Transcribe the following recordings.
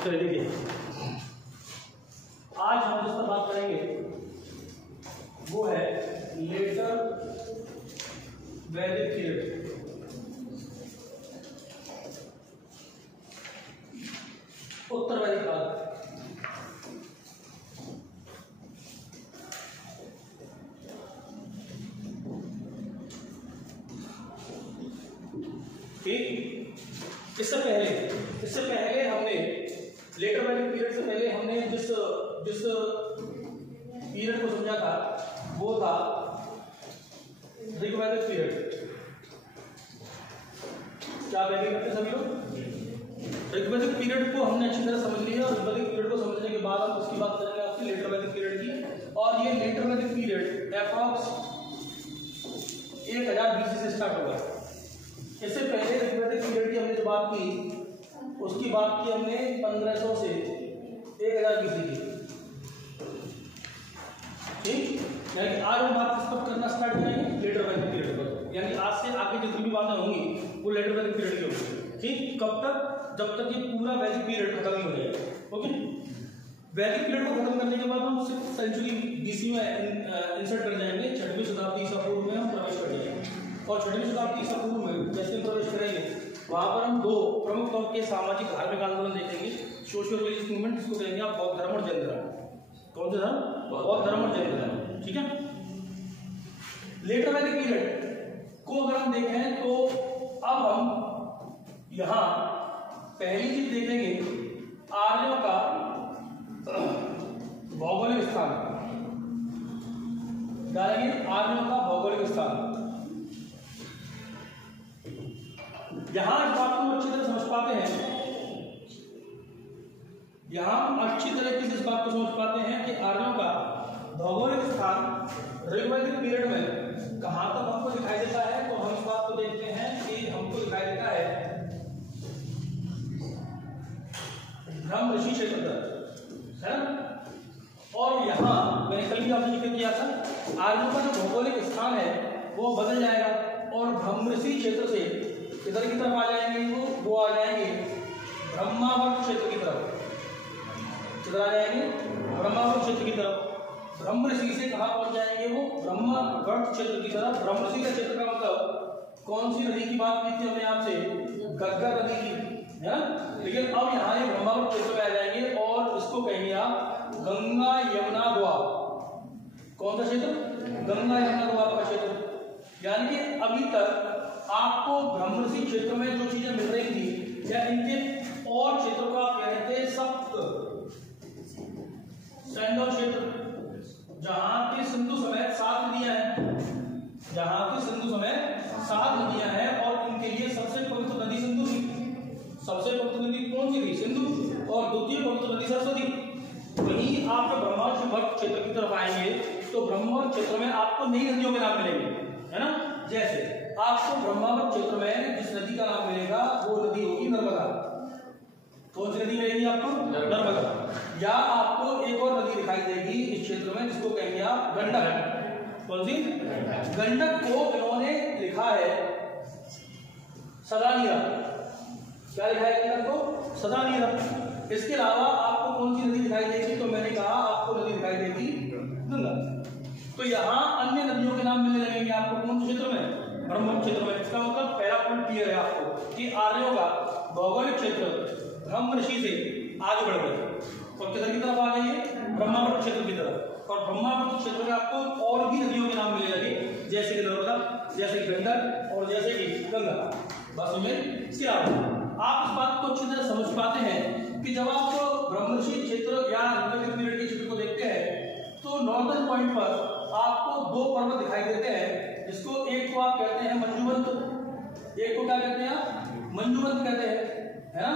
तो देखिए आज हम जिस पर बात करेंगे वो है लेटर वैदिक पीरियड। उत्तर वैदिक काल। ठीक, इससे पहले हमने लेटर वैदिक पीरियड से पहले हमने जिस पीरियड को समझा था वो था ऋग्वैदिक पीरियड। क्या वैदिक करते सभी लोग? ऋग्वैदिक पीरियड को हमने अच्छी तरह समझ लिया और ऋग्वैदिक पीरियड को समझने के बाद हम उसकी बात करेंगे आपसे लेटर वैदिक पीरियड की। और ये letter Vedic period approx 1000 BC से स्टार्ट होगा। इससे पहले ऋग्वैदिक पीरियड की हमने जो बात की उसकी बात की हमने 1500 से 1000 BC की। ठीक, यानी आज हम बात किस पर करना स्टार्ट करेंगे? लेटर वैदिक पीरियड पर। यानी आज से आगे जितनी भी बातें होंगी वो लेटर वैदिक पीरियड की होंगी। ठीक, कब तक? जब तक ये पूरा वैदिक पीरियड खत्म नहीं हो जाएगा। ओके, वैदिक पीरियड को खत्म करने के बाद हम 6th सेंचुरी BC में इंसर्ट कर जाएंगे। 6वीं शताब्दी ईसा पूर्व में हम प्रवेश कर जाएंगे और 6वीं शताब्दी ईसा पूर्व में जैसे हम प्रवेश करेंगे वहां पर हम दो प्रमुख तौर के सामाजिक धार्मिक आंदोलन देखेंगे। सोशियो रिलीजियस मूवमेंट, जिसको कहेंगे आप बौद्ध धर्म और जैन धर्म। कौन सा धर्म? बौद्ध धर्म और जैन धर्म। ठीक है, लेटर वैदिक पीरियड को अगर हम देखें तो अब हम यहाँ पहली चीज देखेंगे आर्यों का भौगोलिक स्थान डालेंगे। आर्यों का भौगोलिक स्थान, यहां इस बात को अच्छी तरह समझ पाते हैं, यहां हम अच्छी तरीके से इस बात को समझ पाते हैं कि आर्यों का भौगोलिक स्थान ऋग्वैदिक पीरियड में कहां तक हमको दिखाई देता है। तो हम इस बात को देखते हैं कि हमको दिखाई देता है ब्रह्म ऋषि क्षेत्र तक, है ना। और यहाँ मैंने कल भी आपने जिक्र किया था आर्यों का जो भौगोलिक स्थान है वो बदल जाएगा और ब्रह्म ऋषि क्षेत्र से इधर की तरफ आ जाएंगे, वो आ जाएंगे ब्रह्मावर्त क्षेत्र की तरफ। किधर आ जाएंगे? ब्रह्मावर्त क्षेत्र की तरफ। ब्रह्म ऋषि से कहाँ पहुंच जाएंगे? वो ब्रह्मावर्त क्षेत्र की तरफ। ब्रह्म ऋषि का क्षेत्र का मतलब कौन सी नदी की बात की थी हमने आपसे? गग्गर नदी की, है ना। लेकिन अब यहाँ ये ब्रह्मावर्त क्षेत्र में आ जाएंगे और इसको कहेंगे आप गंगा यमुना द्वार। कौन सा क्षेत्र? गंगा यमुना द्वार का क्षेत्र। यानी कि अभी तक आपको ब्रह्म ऋषि क्षेत्र में जो चीजें मिल रही थी या इनके और क्षेत्रों को आप कहते हैं सप्त सैंडल क्षेत्र, जहां की सिंधु समेत 7 नदियां हैं, जहां की सिंधु समेत 7 नदियां हैं और इनके लिए सबसे पवित्र नदी सिंधु थी। सबसे पवित्र नदी कौन सी थी? सिंधु। और द्वितीय पवित्र नदी सरस्वती। वहीं आप जब ब्रह्मावर्त क्षेत्र की तरफ आएंगे तो ब्रह्मावर्त क्षेत्र में आपको नई नदियों के नाम मिलेंगे, है ना। जैसे आपको ब्रह्मावर्त क्षेत्र में जिस नदी का नाम मिलेगा वो नदी होगी नर्मदा। कौन सी नदी मिलेगी आपको? नर्मदा। या आपको एक और नदी दिखाई देगी इस क्षेत्र में जिसको कहेंगे आप गंडक। कौन सी? गंडक को इन्होंने लिखा है सदानीरा। क्या लिखा है गंडक को? सदानीरा। इसके अलावा आपको कौन सी नदी दिखाई देगी? तो मैंने कहा आपको नदी दिखाई देगी गंगा। तो यहाँ अन्य नदियों के नाम मिलने लगेंगे आपको कौन से क्षेत्र में? ब्रह्मवर्त क्षेत्र में। इसका मतलब पहला पॉइंट क्लियर है आपको कि आर्यों का भौगोलिक क्षेत्र ब्रह्म ऋषि से आगे बढ़ गया और किधर की तरफ आ गई है? ब्रह्मावर्त क्षेत्र की तरफ। और ब्रह्मावर्त क्षेत्र में आपको और भी नदियों के नाम मिलने लगे, जैसे कि नर्मदा, जैसे कि गंडक और जैसे कि गंगा। बस में इसके अलावा आप इस बात को अच्छी तरह समझ पाते हैं कि जब आप ब्रह्म ऋषि क्षेत्र या ऋग्वैदिक पीरियड के क्षेत्र को देखते हैं तो नॉर्दर्न पॉइंट पर आपको 2 पर्वत दिखाई देते हैं, जिसको एक को आप कहते हैं मंजुवंत, एक को क्या कहते हैं आप? मंजुवंत कहते हैं, है ना।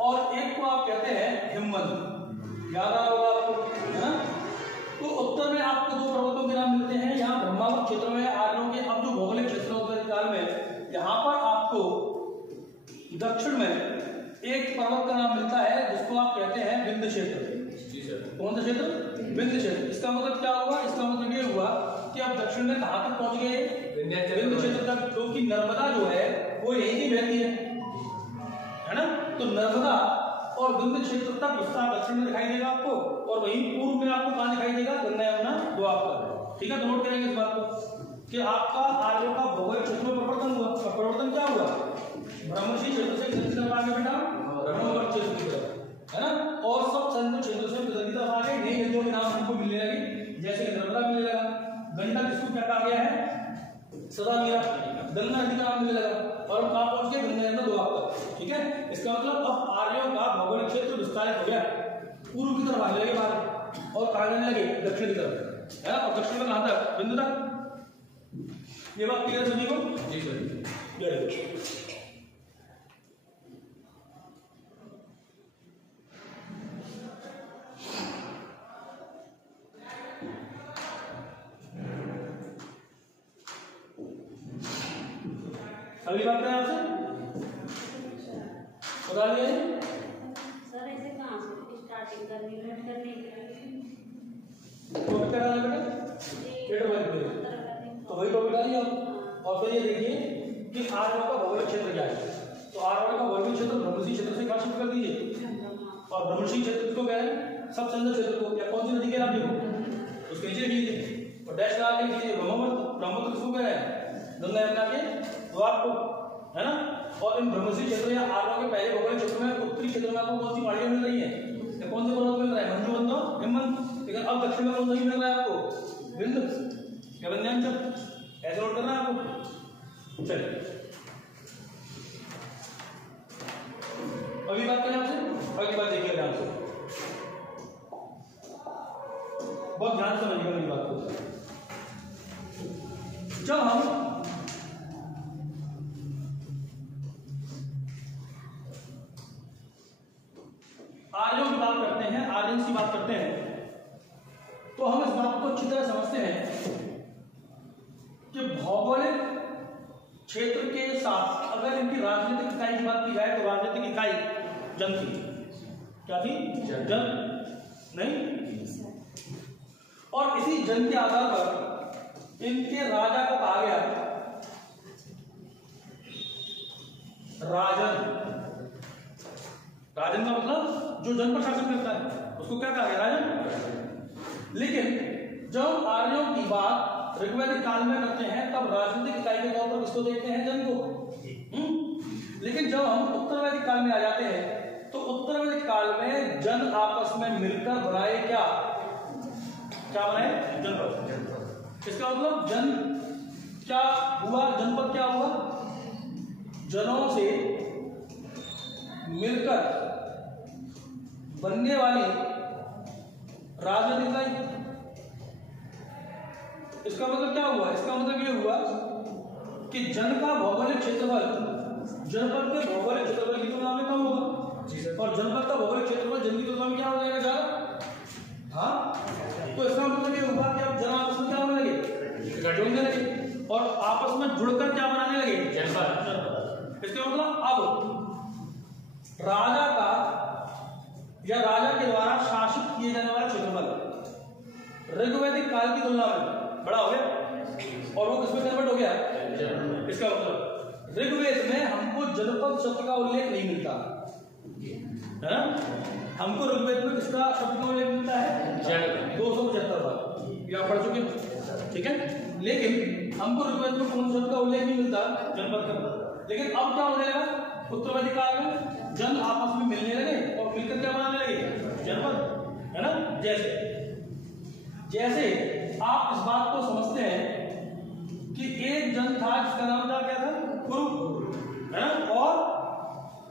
और एक को आप कहते हैं हिमवंत। याद आ रहा होगा आपको, है ना। तो उत्तर में आपको 2 पर्वतों के नाम मिलते हैं। यहाँ ब्रह्मावर्त क्षेत्र में आर्यों के अब जो भौगोलिक क्षेत्र होते हैं काल में, यहाँ पर आपको दक्षिण में एक पर्वत का नाम मिलता है जिसको आप कहते हैं विंध्य क्षेत्र। कौन सा क्षेत्र? विंध्य क्षेत्र। इसका मतलब क्या हुआ? इसका मतलब ये हुआ कि आप दक्षिण में कहां तक पहुंच गए? विंध्य क्षेत्र तक, क्योंकि नर्मदा जो है वो यहीं की बहती है ना। तो नर्मदा और विंध्य क्षेत्र तक विस्तार दक्षिण में दिखाई देगा आपको, और वहीं पूर्व में आपको कहां दिखाई देगा, गंगा यमुना द्वापर। ठीक है, तो नोट करेंगे इस बात को कि आपका आर्यों का भौगोलिक क्षेत्र में परिवर्तन हुआ। परिवर्तन क्या हुआ, भ्रमणशील क्षेत्र से किस तरफ आ गए बेटा, ब्रह्मवर्त क्षेत्र की तरफ, है ना। और सब संत क्षेत्र से विदर्भ की तरफ आ गए। नई नदियों के नाम हमको मिलने लगे, जैसे कि नर्मदा मिलने लगा, गंगा किसको क्या कहा गया है, सदा नीरा, गंगा नदी का नाम मिलने लगा, और हम कहां पहुंच गए, गंगा यमुना द्वापर। ठीक है, इसका मतलब अब आर्यों का भौगोलिक क्षेत्र विस्तारित हो गया, पूर्व की तरफ आने लगे बाहर, और कहां जाने लगे, दक्षिण की तरफ, है ना। और दक्षिण में कहां तक, बिंदु तक। ये बात क्लियर सभी को? जी सर, वेरी गुड। अगली बात करें आपसे, बता दिए सर, ऐसे कहाँ से स्टार्टिंग करनी, नोट करने के तो क्या करना है बेटा, तो वही टॉपिक डालिए आप। और फिर ये देखिए कि आर्यों का भौगोलिक क्षेत्र क्या है। तो आर्यों का भौगोलिक क्षेत्र भ्रमणशील क्षेत्र से कहाँ शिफ्ट कर दीजिए, और भ्रमणशील क्षेत्र को क्या है, सब संदर्भ क्षेत्र को, या कौन सी नदी के नाम देखो उसके नीचे लीजिए, और डैश लगा के लीजिए ब्रह्मपुत्र। ब्रह्मपुत्र किसको कह रहे हैं, गंगा यमुना के द्वार को, है ना। और इन भ्रमणशील क्षेत्र या आर्यों के पहले भौगोलिक क्षेत्र में उत्तरी क्षेत्र में आपको कौन सी पहाड़ियां मिल रही है, या कौन से पर्वत मिल रहा है, मंजूबंधो, हिमवंत। लेकिन अब दक्षिण में कौन सा मिल रहा है आपको, विंध्य या विंध्याचल। ऐसे नोट करना है आपको। चलिए अगली बात करें आपसे, अगली बात देखिए ध्यान से, बहुत ध्यान से समझिएगा मेरी बात को। जब हम आर्यों की बात करते हैं, आर्यंस की बात करते हैं, तो हम इस बात को अच्छी तरह समझते हैं कि भौगोलिक क्षेत्र के साथ अगर इनकी राजनीतिक इकाई की बात की जाए तो राजनीतिक इकाई जन थी। क्या थी, जन, नहीं। और इसी जन के आधार पर इनके राजा को कहा गया राजन। राजन का मतलब जो जन पर शासन करता है उसको क्या कहा गया, राजन। लेकिन जब आर्यों की बात ऋग्वैदिक काल में करते हैं तब राजनीतिक इकाई के तौर पर किसको देखते हैं, जन को। लेकिन जब हम उत्तरवैदिक काल में आ जाते हैं तो उत्तरवैदिक काल में जन आपस में मिलकर बनाए क्या बनाए, जनपद। इसका मतलब जन क्या हुआ, जनपद क्या हुआ, जनों से मिलकर बनने वाली राजनीतिक इकाई। इसका मतलब क्या हुआ, इसका मतलब ये हुआ कि जन का भौगोलिक क्षेत्रफल जनपद के भौगोलिक क्षेत्रफल की तुलना में कम होगा, और जनपद का भौगोलिक क्षेत्रफल जन की तुलना में क्या हो जाएगा, ज्यादा। हाँ, तो इसका मतलब ये हुआ कि अब जन आपस में क्या होने लगे, जुड़ने लगे, और आपस में जुड़कर क्या बनाने लगे, जनपद। इसका मतलब अब राजा का या राजा के द्वारा शासित किए जाने वाला क्षेत्रफल ऋग्वैदिक काल की तुलना में बड़ा हो गया, और वो किसमें कन्वर्ट हो गया, इसका मतलब ऋग्वेद में हमको जनपद शब्द का उल्लेख नहीं मिलता है ना। हमको ऋग्वेद में किसका शब्द का उल्लेख मिलता है, 275 बार, या पढ़ चुके, ठीक है। लेकिन हमको ऋग्वेद में कौन शब्द का उल्लेख नहीं मिलता, जनपद का। लेकिन अब क्या होने लगा, उत्तरवैदिक काल में जन आपस में मिलने लगे और मिलकर क्या बनाने लगे, जनपद, है ना। जैसे आप इस बात को समझते हैं कि एक जन था जिसका नाम था, क्या था, कुरु, है ना। और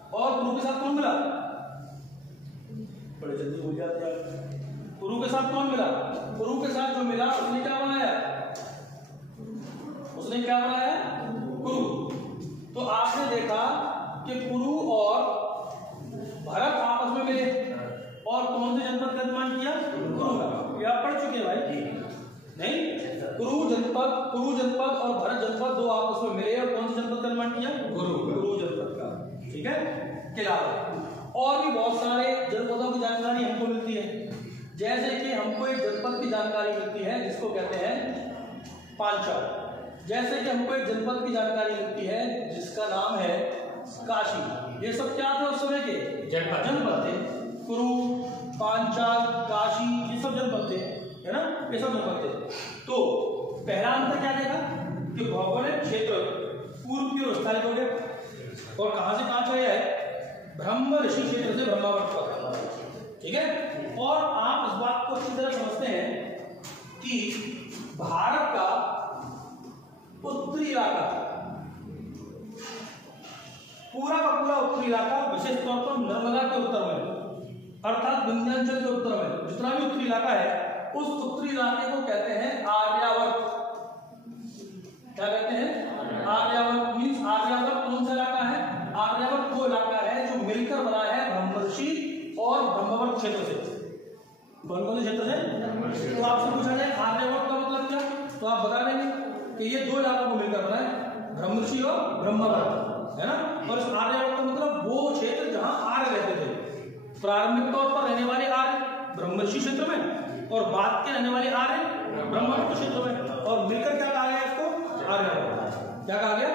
कुरु के साथ कौन मिला, बड़े जल्दी भूल जाते हैं। कुरु के साथ कौन मिला, कुरु के साथ जो मिला उसने क्या बनाया, कुरु। तो आपने देखा कि कुरु और भरत आपस में मिले और कौन से जनपद का निर्माण किया, कुरु का। ये आप पढ़ चुके हैं भाई, नहीं। कुरु जनपद और भरत जनपद दो आपस में मिले और कौन से जनपद का निर्माण किया, कुरु जनपद का, ठीक है। के अलावा और भी बहुत सारे जनपदों की जानकारी हमको मिलती है, जैसे कि हमको एक जनपद की जानकारी मिलती है जिसको कहते हैं पांचाल। जैसे कि हमको एक जनपद की जानकारी मिलती है जिसका नाम है काशी। ये सब क्या थे उस समय के? जनपद थे। कुरु, पांचाल, काशी, ये सब जनपद थे, है ना, ये सब जनपद थे। तो पहला अंतर क्या देखा कि भौगोलिक क्षेत्र पूर्व की ओर विस्तारित हो गया और कहां से कहां चले आए? ब्रह्म ऋषि क्षेत्र से ब्रह्मावर्त पर। ठीक है, और आप इस बात को अच्छी तरह समझते हैं कि भारत का उत्तरी इलाका, पूरा का पूरा उत्तरी इलाका, विशेष तौर पर नर्मदा के उत्तर में अर्थात विंध्याचल के उत्तर में जितना भी उत्तरी इलाका है, उस उत्तरी इलाके को कहते हैं आर्यावर्त। क्या कहते हैं? आर्यावर्त। मीन्स आर्यावर्त कौन सा इलाका है? आर्यावर्त वो इलाका है जो मिलकर बना है ब्रह्मर्षि और ब्रह्मावर्त क्षेत्र से। कौन कौन से क्षेत्र से? तो आपसे पूछा जाए आर्यावर्त का मतलब क्या, तो आप बता देंगे कि ये दो इलाकों को मिलकर बना है, ब्रह्मर्षि और ब्रह्मावर्त, है ना। और इस आर्यावर्त का मतलब वो क्षेत्र जहां आर्य रहते थे। प्रारंभिक तौर पर रहने वाले आर्य ब्रह्मर्षि क्षेत्र में और बाद के रहने वाले आर्य ब्रह्मावर्त क्षेत्र में, और मिलकर क्या कहा गया इसको? आर्यावर्त। क्या कहा गया?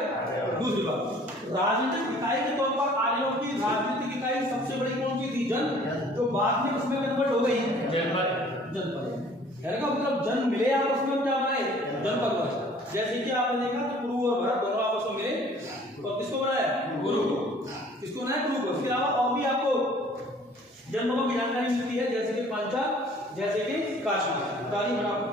दूसरी बात, राजनीतिक इकाई के तौर पर आर्यों की राजनीतिक इकाई सबसे बड़ी कौन सी थी? जन, जो बाद में उसमें कन्वर्ट हो गई जनपद। मतलब जन मिले आपस में, क्या बनाए? जनपद बनाए। जैसे कि आपने देखा कि कुरु और भरत दोनों आपस में मिले और किसको बनाया? गुरु को। किसको बनाया? गुरु को। इसके अलावा और भी आपको जनपदों की जानकारी मिलती है, जैसे कि पांचाल, जैसे कि काशी। तारीख बनाओ।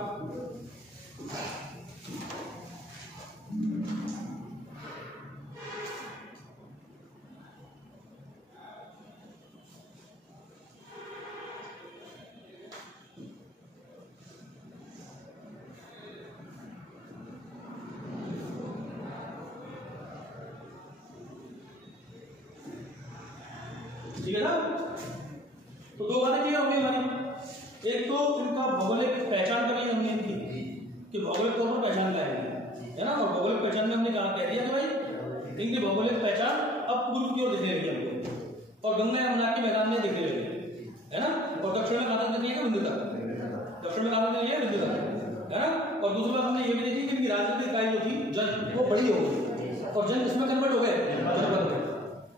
ठीक है ना। तो दो बातें क्लियर हो गई हमारी। एक तो इनका भौगोलिक पहचान कर ली हमने इनकी कि भौगोलिक तौर पर पहचान लाएंगे, है ना। और भौगोलिक पहचान में हमने कहा कह दिया कि भाई इनकी भौगोलिक पहचान अब पूर्व की ओर दिखने लगी हमको, और गंगा यमुना के मैदान में दिखने लगी, है ना। और दक्षिण में कहा दिखेगा बिंदु तक, दक्षिण में कहा दिखेगा बिंदु तक, है ना। और दूसरी बात हमने ये भी देखी कि इनकी राजनीतिक इकाई जो थी जन, वो बड़ी हो गई और जन किसमें कन्वर्ट हो गए? जनपद में।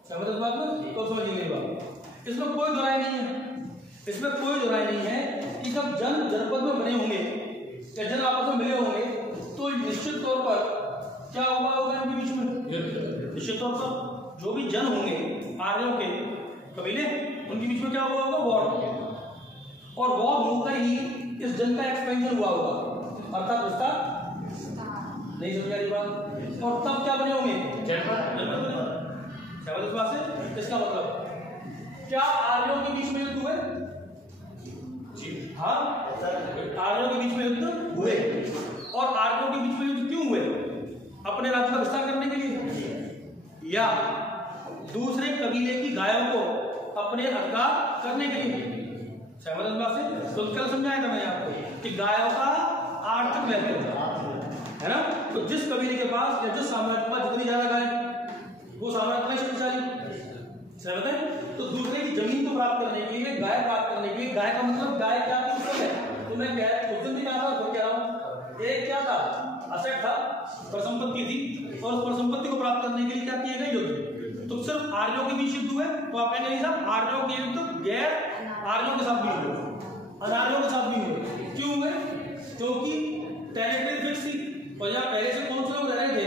समझ इस बात में? तो समझ लीजिए बात, इसमें कोई दुराई नहीं है, इसमें कोई दुराई नहीं है कि जब जन जनपद में बने होंगे या जन आपस में मिले होंगे तो निश्चित तौर पर क्या हुआ होगा इनके बीच में? निश्चित तौर पर जो भी जन होंगे आर्यों के कबीले, उनके बीच में क्या हुआ होगा? वॉर। और वॉर होकर ही इस जन का एक्सपेंशन हुआ होगा, अर्थात उसका नहीं समझ आ रही बात। और तब क्या बने होंगे? जनपद। इस बात से इसका मतलब क्या आर्यों के बीच में युद्ध हुए? जी हाँ, आर्यों के बीच में युद्ध हुए। और आर्यों के बीच में युद्ध क्यों हुए? अपने राज्य का विस्तार करने के लिए या दूसरे कबीले की गायों को अपने अधिकार करने के लिए? सहमत इस बात से? तो कल समझाया था मैंने आपको कि गायों का आर्थिक महत्व, है ना। तो जिस कबीले के पास या जिस साम्राज्य के पास जितनी ज्यादा गाय, वो साम्राज्य में शक्तिशाली। सहमत है? तो दूसरे की जमीन को प्राप्त करने के लिए, गाय प्राप्त करने के लिए, गाय का मतलब गाय क्या है? तो मैं उस दिन भी कहा था, तो कह रहा हूँ, एक क्या था? असेट था, परिसंपत्ति थी, और उस परिसंपत्ति को प्राप्त करने के लिए क्या किए गए? युद्ध। तो सिर्फ आर्यों के बीच युद्ध हुए तो आप कहेंगे साहब आर्यों के युद्ध गैर आर्यों के साथ भी हुए, अनार्यों के साथ भी हुए। क्यों हुए? क्योंकि टेरिटरी फिक्स थी, और यहाँ पहले से कौन से लोग रह रहे थे?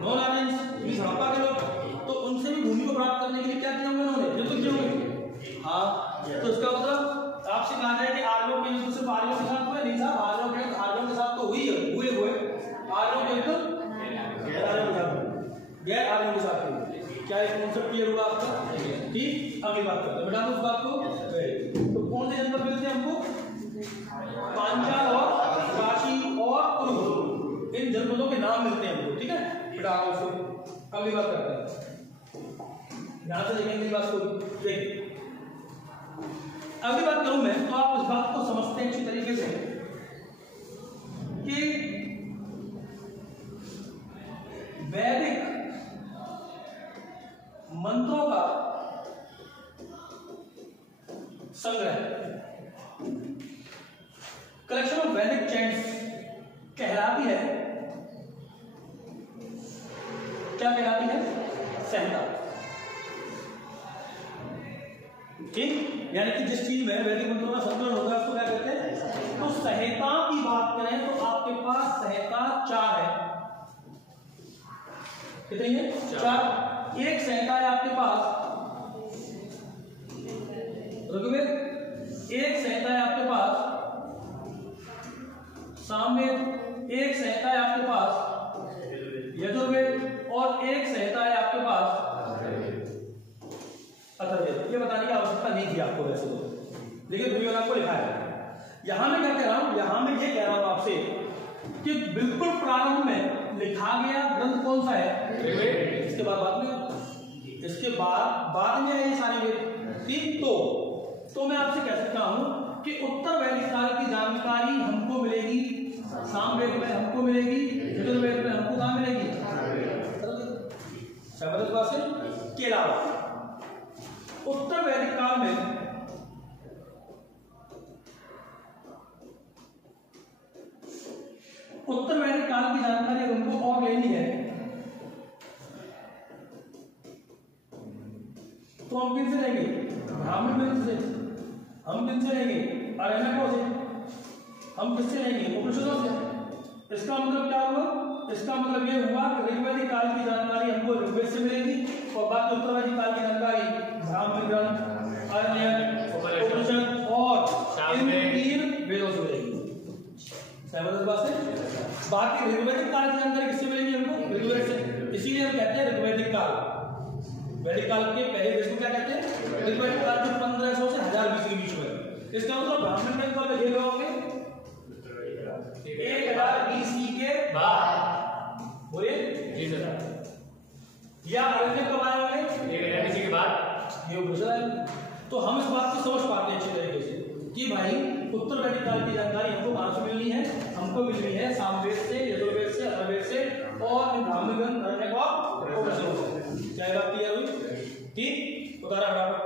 नॉन आर्यंस, हड़प्पा के लोग। तो उनसे भी भूमि को प्राप्त करने के लिए क्या किया उन्होंने? युद्ध किए होंगे। हाँ, तो इसका मतलब आपसे कहा जाए कि आर्यों के युद्ध सिर्फ आर्यों के साथ हुए? नहीं साहब, आर्यों के साथ तो हुए आर्यों के युद्ध गैर आर्यों के साथ हुए। क्या एक कॉन्सेप्ट क्लियर हुआ आपका? ठीक, अगली बात करते हैं, बेटा उस बात को। तो कौन से जनपद मिलते हैं हमको? पांचाल और काशी और कुरु, इन जनपदों के नाम मिलते हैं हमको। ठीक है बेटा, अगली बात करते हैं, ध्यान से देखेंगे बात को। देखिए अगली बात करूं मैं, तो आप इस बात को समझते हैं अच्छी तरीके से कि वैदिक मंत्रों का संग्रह, कलेक्शन ऑफ वैदिक चैंट्स कहलाती है, क्या कहलाती है? संहिता। ठीक, यानी कि जिस चीज में वैदिक मंत्रों का संकलन होता है उसको क्या कहते हैं। तो संहिता की बात करें तो आपके पास संहिता 4 है। कितनी है? 4। एक संहिता है आपके पास ऋग्वेद, एक संहिता है आपके पास सामवेद, एक संहिता है आपके पास यजुर्वेद और एक संहिता है आपके पास अथर्ववेद। ये बताने की आवश्यकता नहीं थी आपको वैसे तो, लेकिन फिर मैंने आपको लिखा है। यहां मैं क्या कह रहा हूं, यहां मैं ये कह रहा हूं आपसे कि बिल्कुल प्रारंभ में लिखा गया ग्रंथ कौन सा है? ऋग्वेद। इसके बाद इसके बाद में ये सारी वेद। ठीक, तो मैं आपसे कह सकता हूं कि उत्तर वैदिक काल की जानकारी हमको मिलेगी सामवेद में, हमको मिलेगी यजुर्वेद में, हमको कहां मिलेगी? के अलावा उत्तर वैदिक काल में उत्तर वैदिक काल की जानकारी अगर हमको और लेनी है तो हम किन से लेंगे? ब्राह्मण वेद से। हम किन से लेंगे? अरण्यकों से। हम किससे लेंगे? उपनिषदों से। इसका मतलब क्या हुआ? इसका मतलब ये हुआ कि ऋग्वैदिक काल की जानकारी हमको ऋग्वेद से मिलेगी और बाकी उत्तर वैदिक काल की जानकारी ब्राह्मण ग्रंथ, अरण्यक, उपनिषद और इन 3 वेदों से मिलेगी। सहमत इस बात से? बाकी ऋग्वैदिक काल की जानकारी किससे मिलेगी हमको? ऋग्वेद से। इसीलिए हम कहते हैं ऋग्वैदिक काल। वैदिक काल के पहले देश को क्या कहते हैं? ऋग्वैदिक काल जो 1500 से 1000 बीसी के बीच में। इसका मतलब ब्राह्मण ग्रंथ कब लिखे गए होंगे? 1000 बीसी के बाद। बोलिए जी सर। या अरण्यक कब आए होंगे? 1000 बीसी के बाद। ये उपनिषद है। तो हम इस बात को समझ पाते हैं अच्छी तरीके से कि भाई उत्तर वैदिक काल की जानकारी हमको कहां से मिलनी है? हमको मिलनी है सामवेद से, यजुर्वेद से, अथर्ववेद से और ब्राह्मण ग्रंथ, अरण्यक और उपनिषदों से। क्या बात क्लियर हुई? ठीक, उतारा बराबर।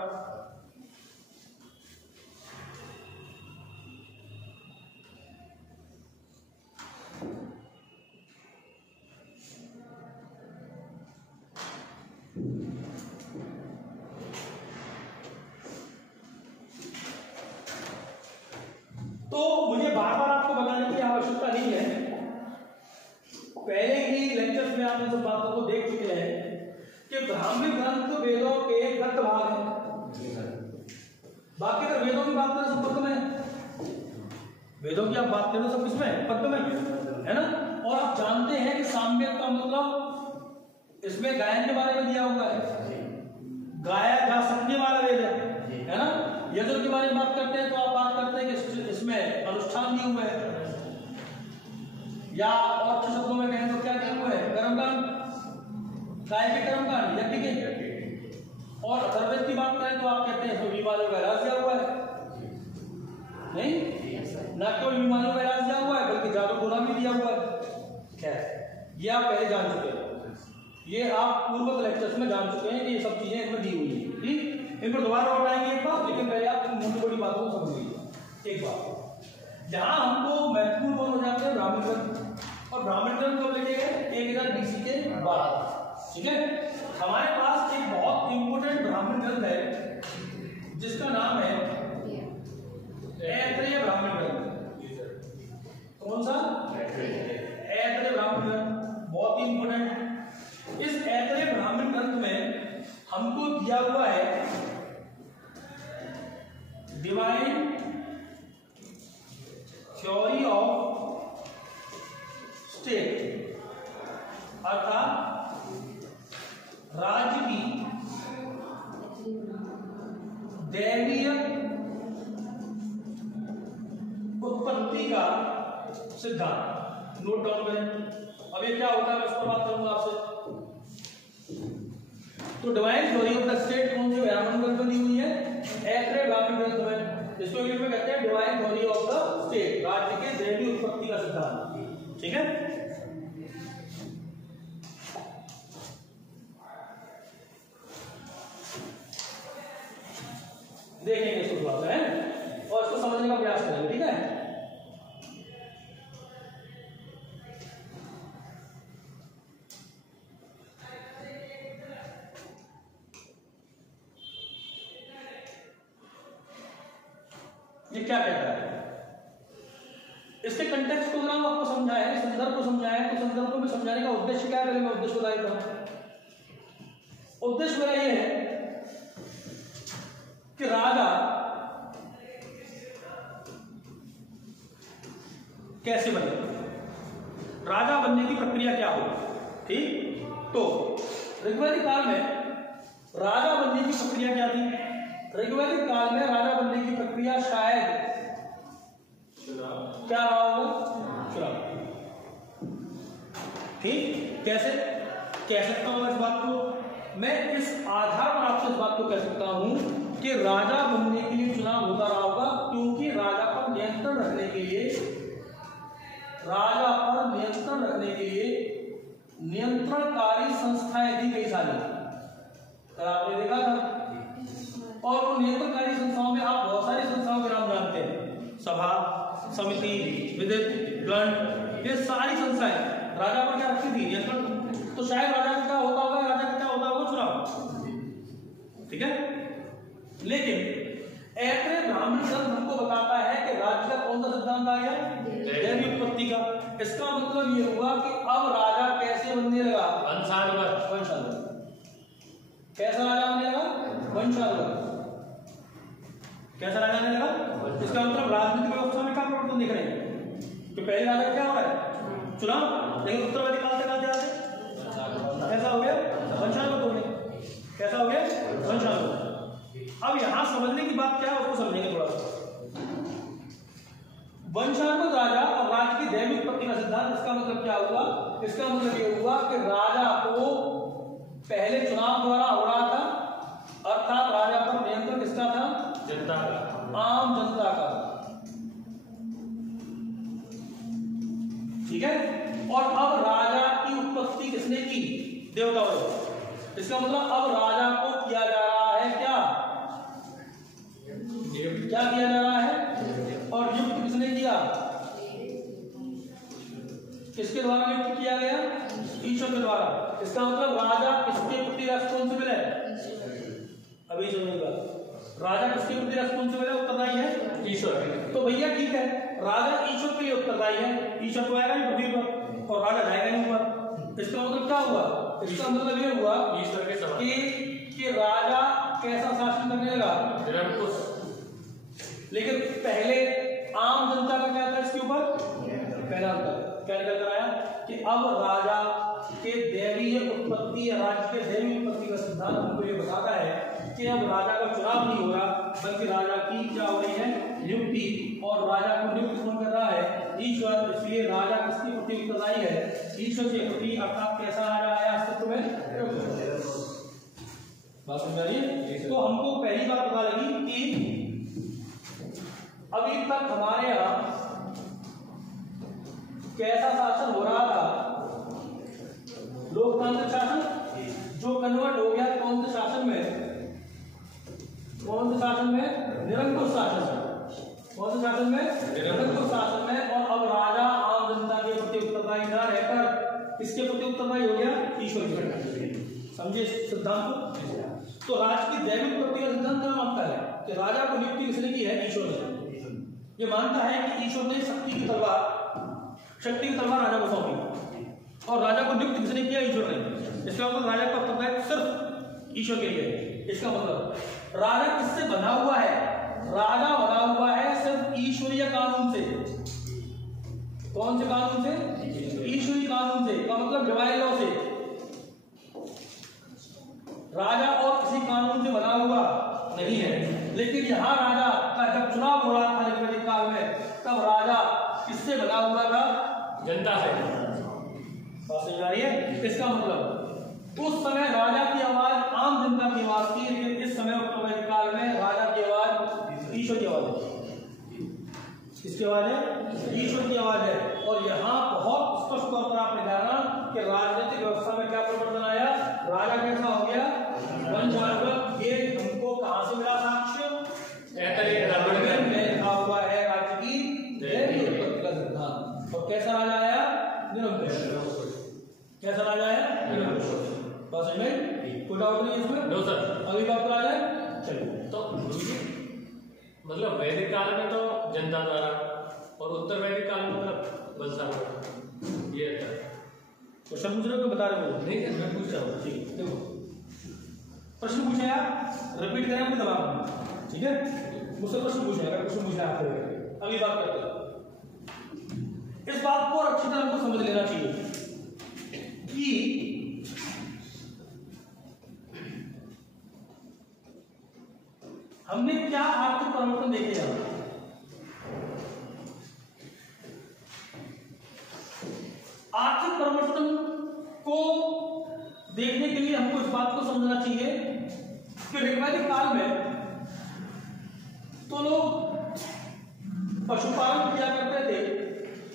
तो मुझे बार बार आपको बताने की आवश्यकता नहीं है, पहले ही लेक्चर्स में आप इन सब बातों को देख चुके हैं कि ब्राह्मण ग्रंथ वेदों के गद्य भाग हैं। बाकी अगर वेदों की बात करें सब पद्य में, वेदों की आप बात करें सब किसमें? पद्य में, है ना। और आप जानते हैं कि सामवेद का मतलब इसमें गायन के बारे में दिया हुआ है, गाया जा सकने वाला वेद है ना। यजुर्वेद के बारे में बात करते हैं तो आप बात करते हैं कि इसमें अनुष्ठान दिए हुए हैं, या और अच्छे शब्दों में कहें तो क्या दिए हुए हैं? कर्मकांड, गाय के कर्मकांड, यज्ञ के। और अथर्ववेद की बात करें तो आप कहते हैं इसमें बीमारियों का इलाज दिया हुआ है, नहीं ना केवल बीमारियों का इलाज दिया हुआ है बल्कि जादू टोना भी दिया हुआ है। खैर ये आप पहले जान चुके हैं, ये आप पूर्वक लेक्चर्स में जान चुके हैं कि ये सब चीजें इसमें दी हुई है। ठीक, इन पर दोबारा लौटाएंगे एक बार, लेकिन पहले आप मोटी बड़ी बातों को समझ लीजिए। एक बात जहां हमको महत्वपूर्ण कौन हो जाते हैं? ब्राह्मण ग्रंथ। और ब्राह्मण ग्रंथ कब लिखे गए? 1000 बीसी के बाद। ठीक है, हमारे पास एक बहुत इंपोर्टेंट ब्राह्मण ग्रंथ है जिसका नाम है ऐत्रेय ब्राह्मण ग्रंथ। कौन सा? ऐत्रेय ब्राह्मण ग्रंथ, बहुत ही इंपोर्टेंट। इस ऐत्रेय ब्राह्मण ग्रंथ में हमको दिया हुआ है डिवाइन थ्योरी ऑफ स्टेट, अर्थात राज्य की दैवीय उत्पत्ति का सिद्धांत। नोट डाउन करें। अब ये क्या होता है मैं उस पर बात करूंगा आपसे। तो divine theory of the state कौन सी ब्राह्मण ग्रंथ में दी हुई है? ऐत्रेय ब्राह्मण ग्रंथ में। इसको इंग्लिश में कहते हैं divine theory of the state, राज्य के दैवीय उत्पत्ति का सिद्धांत। ठीक है, देखेंगे इसको थोड़ा सा है और इसको समझने का प्रयास करेंगे। ठीक है, ये क्या कहता है? इसके कंटेक्स्ट को अगर हम आपको समझाएं, संदर्भ को समझाएं, तो संदर्भ को मैं समझाने का उद्देश्य क्या है, पहले मैं उद्देश्य बता देता हूं। उद्देश्य मेरा ये है कि राजा कैसे बने, राजा बनने की प्रक्रिया क्या हो। ठीक, तो ऋग्वैदिक काल में राजा बनने की प्रक्रिया क्या थी? ऋग्वैदिक काल में राजा बनने की प्रक्रिया शायद क्या रहा होगा? चुनाव। ठीक, कैसे कह सकता हूं इस बात को? मैं इस आधार पर आपसे इस बात को कह सकता हूं कि राजा बनने के लिए चुनाव होता रहा होगा, क्योंकि राजा पर नियंत्रण रखने के लिए, राजा पर नियंत्रण रखने के लिए नियंत्रणकारी संस्थाएं थी कई सारी, आपने देखा था। और उन नियंत्रणकारी संस्थाओं में आप बहुत सारी संस्थाओं के नाम जानते हैं, सभा, समिति, विदित, गण, ये सारी संस्थाएं राजा पर क्या रखती थी? नियंत्रण। तो शायद राजा का क्या होता होगा, राजा का क्या होता होगा? चुनाव। ठीक है, लेकिन ऐत्रेय ब्राह्मण ग्रंथ हमको बताता है कि राज्य का कौन सा सिद्धांत आ गया? दैवी उत्पत्ति का। इसका मतलब ये हुआ कि अब राजा कैसे बनने लगा? वंशानुगत। कैसा राजा बनने लगा? वंशानुगत। कैसा राजा बनने लगा? इसका मतलब राजनीतिक व्यवस्था में क्या परिवर्तन दिख रहे हैं? तो पहले राजा क्या हो रहा है? चुनाव। लेकिन उत्तरवादी काल तक आते आते कैसा हो गया? वंशानुगत हो गया। कैसा हो गया? वंशानुगत। अब यहां समझने की बात क्या है उसको समझेंगे थोड़ा सा। वंशानुगत राजा और राज्य की दैविक उत्पत्ति का सिद्धांत, इसका मतलब क्या हुआ? इसका मतलब ये हुआ कि राजा को पहले चुनाव द्वारा हो रहा था, अर्थात राजा पर नियंत्रण किसका था? जनता का, आम जनता का। ठीक है, और अब राजा की उत्पत्ति किसने की? देवताओं ने। इसका मतलब अब राजा को किया जा रहा है क्या? क्या किया जा रहा है? और नियुक्त किसने किया? किसके द्वारा नियुक्त किया गया? ईश्वर के द्वारा। इसका मतलब राजा किसके प्रति रेस्पॉन्सिबल है? अभी सुनिएगा, राजा किसके प्रति रेस्पॉन्सिबल है? उत्तरदायी है ईश्वर। तो भैया ठीक है, राजा ईश्वर के लिए उत्तरदायी है, ईश्वर तो आएगा नहीं पृथ्वी पर और राजा जाएगा नहीं ऊपर। इसका मतलब क्या हुआ? इसका मतलब ये हुआ ईश्वर के समान कि राजा कैसा शासन करने लगा? निरंकुश। लेकिन पहले आम जनता का क्या था इसके ऊपर? पहला अंतर क्या निकल कर आया कि अब राजा के दैवीय उत्पत्ति या राज्य के दैवीय उत्पत्ति का सिद्धांत हमको ये बताता है कि अब राजा का चुनाव नहीं हो रहा, बल्कि राजा की क्या हो रही है? नियुक्ति। और राजा को नियुक्त कौन कर रहा है? ईश्वर। इसलिए राजा किसके प्रति उत्तरदायी है? ईश्वर के प्रति। अर्थात कैसा राजा आया अस्तित्व में? बात समझ आ रही है? तो हमको पहली बात पता लगी कि अभी तक हमारे यहां कैसा शासन हो रहा था? लोकतांत्रिक शासन, जो कन्वर्ट हो गया कौन से शासन में? कौन से शासन में? निरंकुश शासन। कौन से शासन में? निरंकुश शासन में। और अब राजा आम जनता के प्रति उत्तरदायी न रहकर किसके प्रति उत्तरदायी हो गया? ईश्वर के प्रति। समझिए सिद्धांत को। तो राज्य की दैविक उत्पत्ति का सिद्धांत क्या मानता है कि राजा को नियुक्ति किसने की है? ईश्वर ने। ये मानता है कि ईश्वर ने शक्ति की तलवार राजा को सौंपी और राजा को नियुक्त किसने किया? ईश्वर ने। इसका मतलब राजा का उत्तरदायित्व सिर्फ ईश्वर के लिए। इसका मतलब राजा किससे बना हुआ है? राजा बना हुआ है सिर्फ ईश्वरीय कानून से। कौन से कानून से? ईश्वरीय कानून से। का मतलब डिवाइन लॉ से। राजा और किसी कानून से बना हुआ नहीं है। लेकिन यहाँ राजा का जब चुनाव हो रहा था ऋग्वैदिक काल में, तब राजा किससे बना हुआ था? जनता से। बात समझ आ रही है? इसका मतलब उस समय राजा की आवाज आम जनता की आवाज थी, लेकिन इस समय उत्तरवैदिक काल में राजा की आवाज ईश्वर की आवाज है। किसकी आवाज है? ईश्वर की आवाज है। और यहाँ बहुत स्पष्ट तौर पर आपने जाना कि राजनीतिक व्यवस्था में क्या परिवर्तन आया? राजा कैसा हो गया? वंशानुगत। ये हमको कहां से मिला साक्ष्य? ऐत्रेय ब्राह्मण में लिखा हुआ है राज्य की दैवीय उत्पत्ति का सिद्धांत। और कैसा राजा आया? निरंकुश। कैसा राजा आया? निरंकुश। बस में कोई डाउट नहीं इसमें? No sir. अभी बात पर आ जाए। चलिए, तो मतलब वैदिक काल में तो जनता द्वारा और उत्तर वैदिक काल में मतलब बलशाल द्वारा, ये था। क्वेश्चन पूछ रहे हो बता रहे हो? नहीं मैं पूछ रहा हूँ। ठीक, देखो प्रश्न पूछे आप, रिपीट करें अपने दिमाग में, ठीक है? मुझसे प्रश्न पूछे, अगर प्रश्न पूछना है आपको। अभी बात करते हैं, इस बात को और अच्छी तरह हमको समझ लेना चाहिए कि हमने क्या आर्थिक परिवर्तन देखे यहाँ। आर्थिक परिवर्तन को देखने के लिए हमको इस बात को समझना चाहिए कि ऋग्वैदिक काल में तो लोग पशुपालन किया करते थे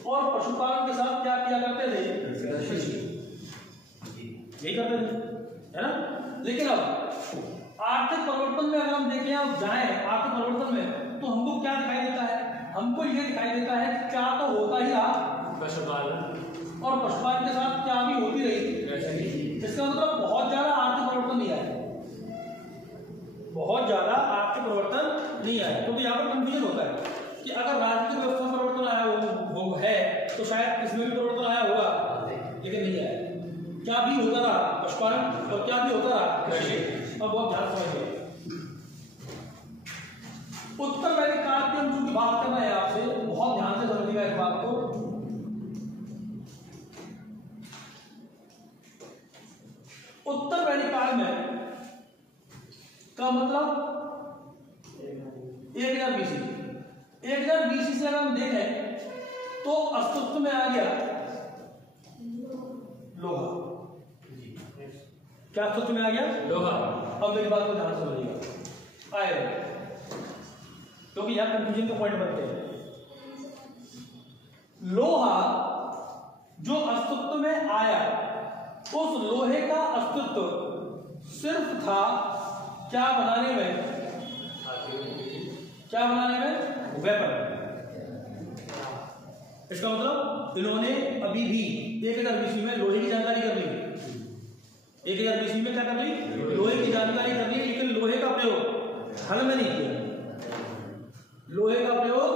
और पशुपालन के साथ क्या किया करते थे? यही करते थे, है ना? लेकिन अब आर्थिक परिवर्तन में अगर हम देखें, आप जाएं आर्थिक परिवर्तन में, तो हमको क्या दिखाई देता है? हमको ये दिखाई देता है कि क्या तो होता ही रहा पशुपालन, और पशुपालन के साथ क्या भी होती रही। इसका मतलब बहुत ज्यादा आर्थिक परिवर्तन नहीं आया, बहुत ज्यादा आर्थिक परिवर्तन नहीं आया। क्योंकि यहाँ पर कंफ्यूजन होता है कि अगर राजनीतिक व्यवस्था में परिवर्तन आया वो है तो शायद इसमें भी परिवर्तन आया होगा, लेकिन नहीं आया। क्या भी होता रहा पशुपालन और क्या भी होता रहा कृषि। अब बहुत ध्यान समझिए, उत्तर वैदिक काल की हम चूंकि बात कर रहे हैं आपसे, बहुत ध्यान से समझिएगा इस बात को। उत्तर वैदिक काल में का मतलब 1000 BC। 1000 BC से अगर हम देखें तो अस्तित्व में आ गया लोहा। क्या अस्तित्व में आ गया? लोहा। अब मेरी बात को ध्यान समझिएगा, आएगा क्योंकि यहां कंफ्यूजन का पॉइंट बनते हैं। लोहा जो अस्तित्व में आया, उस लोहे का अस्तित्व सिर्फ था क्या बनाने में? क्या बनाने में? वेपन। इसका मतलब इन्होंने अभी भी 1000 BC में लोहे की जानकारी कर ली। 1000 BC में क्या कर ली? लोहे की जानकारी कर ली, लेकिन लोहे का प्रयोग हल में नहीं किया। लोहे का प्रयोग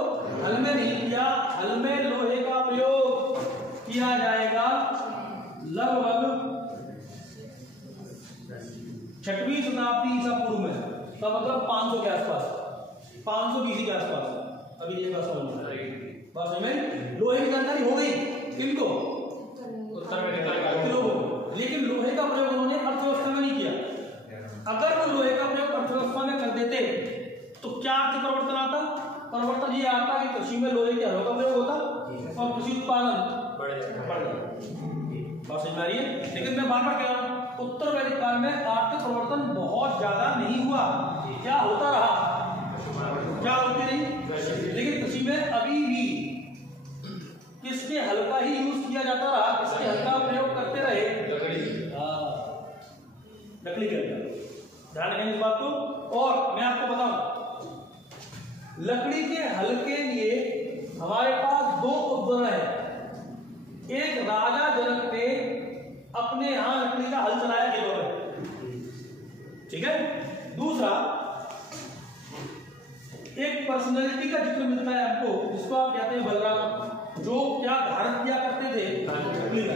हल में नहीं किया। हल में लोहे का प्रयोग किया जाएगा लगभग 6वीं शताब्दी ईसा पूर्व में, का मतलब 500 के आसपास, 500 BC के आसपास। अभी ये बात समझ में लोहे की जानकारी हो गई किनको? उत्तर वैदिक लोगों को, लेकिन लोहे का प्रयोग उन्होंने अर्थव्यवस्था में नहीं किया। अगर वो लोहे का प्रयोग अर्थव्यवस्था में कर देते तो क्या अर्थ परिवर्तन आता? परिवर्तन ये आता कि कृषि में लोहे के हलों का प्रयोग होता और कृषि उत्पादन बढ़ जाता। बात समझ में आ रही है? लेकिन मैं बार बार कह रहा हूं, उत्तर वैदिक काल में आर्थिक परिवर्तन बहुत ज्यादा नहीं हुआ। क्या होता रहा? क्या होती रही? लेकिन कृषि में अभी भी किसके हल का ही यूज किया जाता रहा, किसके हल का प्रयोग करते रहे? लकड़ी के हल। ध्यान रखेंगे इस बात को। और मैं आपको बताऊं, लकड़ी के हल के लिए हमारे पास 2 उपकरण है। एक, राजा जनक ने अपने यहां लकड़ी का हल चलाया खेतों में, ठीक है। दूसरा, एक पर्सनैलिटी का जिक्र मिलता है आपको, जिसको आप कहते हैं बलराम, जो क्या धारण किया करते थे? लकड़ी का।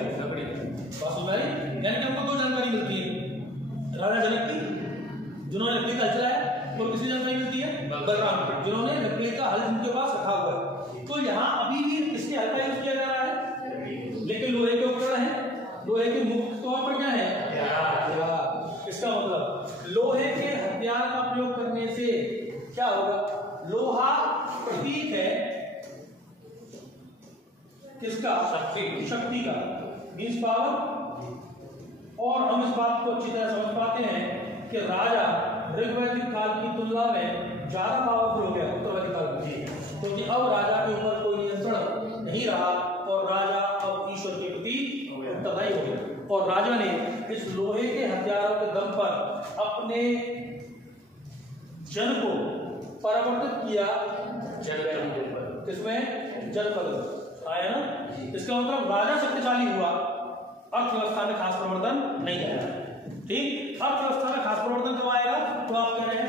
यानी कि हमको 2 जानकारी मिलती है, राजा जनक की जिन्होंने लकड़ी का हल चलाया, और किसी जानकारी मिलती है? बलराम, जिन्होंने लकड़ी का हल जिनके पास रखा हुआ है। तो यहाँ अभी भी किसके हल का यूज किया जा रहा है? लेकिन लोहे के उपकरण है। लोहे के मुख्य तौर पर क्या है? इसका मतलब लोहे के हथियार का प्रयोग करने से क्या होगा? लोहा प्रतीक है किसका? शक्ति का, मींस पावर। और हम इस बात को अच्छी तरह समझ पाते हैं कि राजा ऋग्वैदिक काल की तुलना में ज्यादा पावरफुल हो गया उत्तर वैदिक काल में, क्योंकि अब राजा के ऊपर कोई नियंत्रण नहीं रहा और राजा अब ईश्वर के प्रति उत्तरदायी हो गया। और राजा ने इस लोहे के हथियारों के दम पर अपने जन को परिवर्तित किया। किसमें? जल पर आया ना। इसका मतलब राजा शक्तिशाली हुआ, अर्थव्यवस्था में खास परिवर्तन नहीं आया। ठीक, अर्थव्यवस्था में खास परिवर्तन कब आएगा? तो आप कह रहे हैं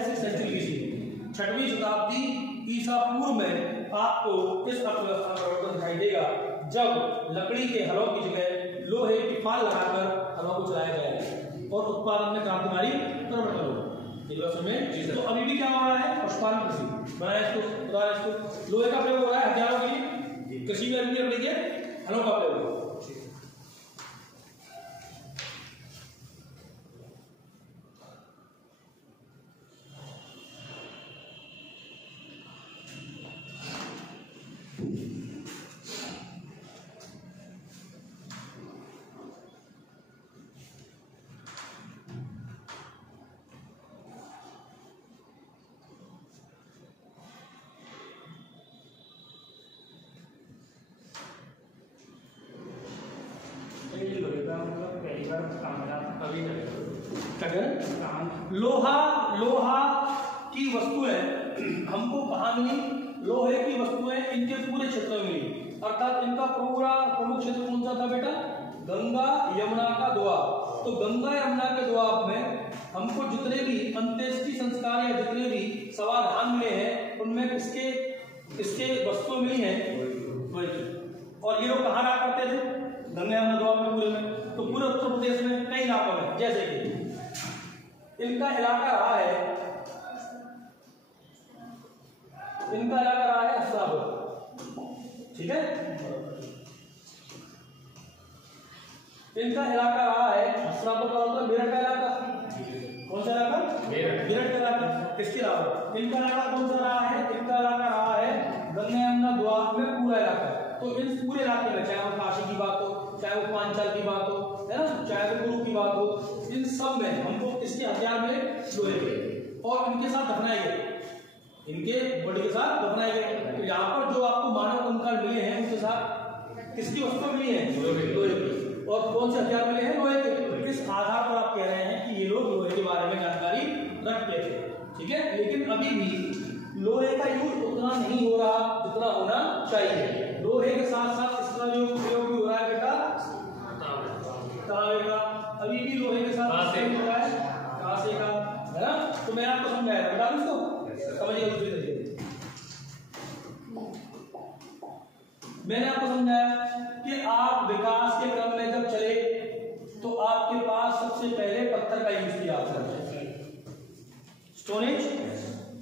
6वीं शताब्दी ईसा पूर्व में आपको इस अर्थव्यवस्था में परिवर्तन दिखाई देगा जब लकड़ी के हलों की जगह लोहे की फाल लगाकर हलों को चलाया जाएगा और उत्पादन में क्रांतिकारी परिवर्तन होगा। तो अभी भी क्या हो रहा है, पशुपालन कृषि बनाया इसको लोहे का प्रयोग हो रहा है हथियारों के लिए, कृषि में भी लकड़ी के हलों का प्रयोग हो। लोहा की वस्तुएं हमको कहाँ मिली, लोहे की वस्तुएं इनके पूरे क्षेत्र में मिली, अर्थात इनका पूरा प्रमुख क्षेत्र कौन सा था बेटा, गंगा यमुना का दोआब। तो गंगा यमुना के दोआब में हमको जितने भी अंत्येष्टि संस्कार या जितने भी समाधान मिले हैं उनमें इसके वस्तुएं मिली हैं। और ये लोग कहाँ रहा करते थे, गंगा यमुना दोआब में पूरे में। तो पूरे उत्तर प्रदेश में कई इलाकों में, जैसे कि इनका इलाका रहा है अस्सापुर, ठीक है, इनका इलाका रहा है अस्सापुर का मतलब मेरठ का इलाका। कौन सा इलाका, मेरठ का इलाका। इसके अलावा इनका इलाका कौन सा रहा है, इनका इलाका रहा है गंगा यमुना दोआब में पूरा इलाका। तो इस पूरे इलाके में चाहे वो काशी की बात हो, चाहे वो पांचाल की बात हो, है ना, चाहे वो गुरु की बात हो, इन सब में हमको किसके हथियार मिले, लोहे के, और इनके साथ दफनाए गए, इनके बॉडी के साथ दफनाए गए। तो यहाँ पर जो आपको मानव कंकाल मिले हैं उनके साथ किसकी वस्तु मिली है, लोहे की। और कौन से हथियार मिले हैं, लोहे के। इस आधार पर आप कह रहे हैं कि ये लोग लोहे के बारे में जानकारी रखते थे, ठीक है। लेकिन अभी भी लोहे का यूज उतना नहीं हो रहा जितना होना चाहिए। लोहे के साथ साथ इसका जो उपयोग भी हो रहा है बेटा तांबे का, अभी भी लोहे के साथ हो रहा है कांसे का, है ना। तो मैंने आपको समझाया, बता दूं इसको, समझिए दूसरी तरीके। मैंने आपको समझाया कि आप विकास के क्रम में जब चले तो आपके पास सबसे पहले पत्थर का यूज किया स्टोनेज,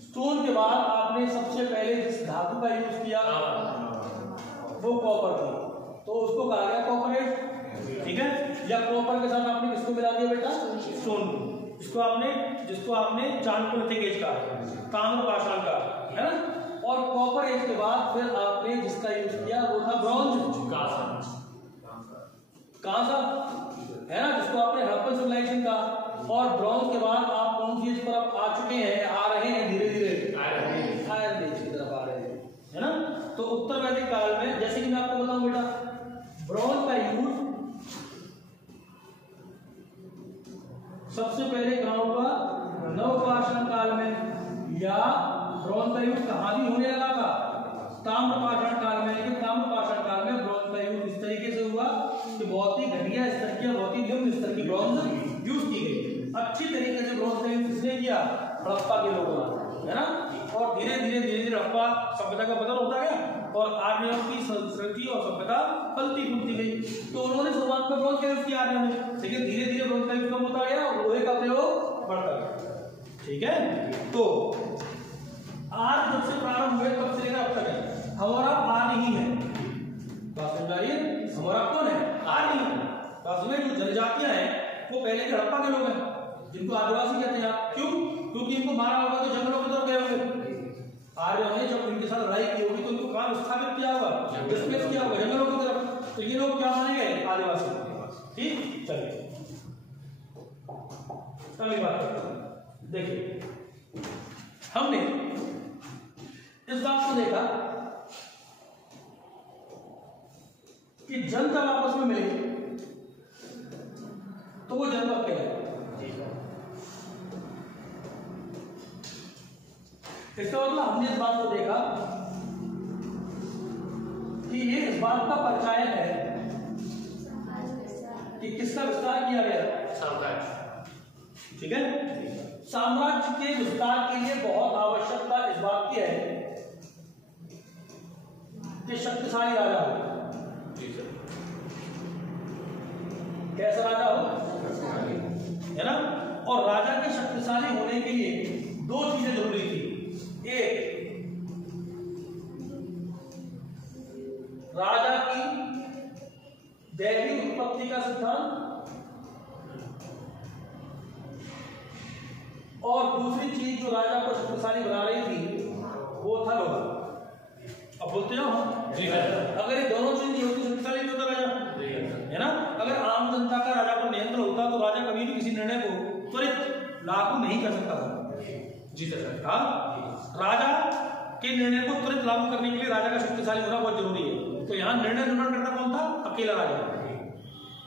स्टोन के बाद आपने सबसे पहले जिस धातु का यूज किया वो कॉपर था, तो उसको कहा गया कॉपरेट, ठीक है। या कॉपर के साथ आपने किसको मिला दिया बेटा, स्टोन को, जिसको आपने चाणक्य एज का, ताम्र पाषाण का, है ना। और कॉपर एज के बाद फिर आपने जिसका यूज किया वो था ब्रॉन्ज, कांसा, है ना, जिसको आपने हड़प्पन सिविलाइजेशन का। और ब्रॉन्ज के बाद आप कौन सी एज पर आ चुके हैं, आ रहे हैं धीरे धीरे आयरन एज की तरफ आ रहे हैं, है ना। तो उत्तर वैदिक काल में, जैसे कि मैं आपको बताऊं बेटा, ब्रॉन्ज का यूज सबसे पहले कहां होगा, नवपाषाण काल में, या ब्रॉन्ज का यूज कहां भी होने लगा था, ताम्रपाषाण काल में। लेकिन ताम्रपाषाण काल में ब्रॉन्ज का यूज इस तरीके से हुआ कि बहुत ही घटिया स्तर की, बहुत ही निम्न स्तर की ब्रॉन्ज यूज की गई। अच्छी तरीके से ब्रॉन्ज का यूज किसने किया, हड़प्पा के लोगों ने, है ना। और धीरे धीरे हड़प्पा सभ्यता का पतन होता गया और आर्यों की संस्कृति और सभ्यता फलती फूलती गई। तो उन्होंने शुरुआत में ब्रॉन्ज का यूज किया आर्यों ने, लेकिन धीरे धीरे ब्रॉन्ज का यूज कम होता गया और लोहे का प्रयोग बढ़ता गया, ठीक है। तो आज जब से प्रारंभ हुए तब से लेकर अब तक है, हमारा आदि ही है, बात समझ रही है, हमारा कौन है, आदि है। बात में जो जनजातियां हैं वो पहले के हड़प्पा के लोग हैं, जिनको आदिवासी कहते हैं आप। क्यों, क्योंकि इनको मारा होगा तो जंगलों की तरफ गए होंगे। आर्यों ने जब इनके साथ लड़ाई की होगी तो इनको कहां विस्थापित किया होगा, डिस्प्लेस किया होगा जंगलों की तरफ। तो ये लोग क्या माने गए, आदिवासी, ठीक। चलिए अगली बात करते हैं। देखिए, हमने इस बात को देखा कि जन जब आपस में मिले तो वो जनपद कहलाए। इसका मतलब हमने इस बात को देखा कि ये इस बात का परिचायक है कि किसका विस्तार किया गया, साम्राज्य, ठीक है। साम्राज्य के विस्तार के लिए बहुत आवश्यकता इस बात की है शक्तिशाली राजा हो। जी सर। कैसा राजा हो, है ना। और राजा के शक्तिशाली होने के लिए दो चीजें जरूरी थी। एक, राजा की दैवीय उत्पत्ति का सिद्धांत, और दूसरी चीज जो राजा को शक्तिशाली बना रही थी वो था लोहा। अब बोलते हो हम जी सर। अगर ये दोनों चीज नहीं होती शक्तिशाली नहीं होता राजा, है ना। अगर आम जनता का राजा पर नियंत्रण होता तो राजा कभी भी किसी निर्णय को त्वरित लागू नहीं कर सकता था। जी सर। हाँ, राजा के निर्णय को तुरंत लागू करने के लिए राजा का शक्तिशाली होना बहुत जरूरी है। तो यहाँ निर्णय करता कौन था? अकेला राजा।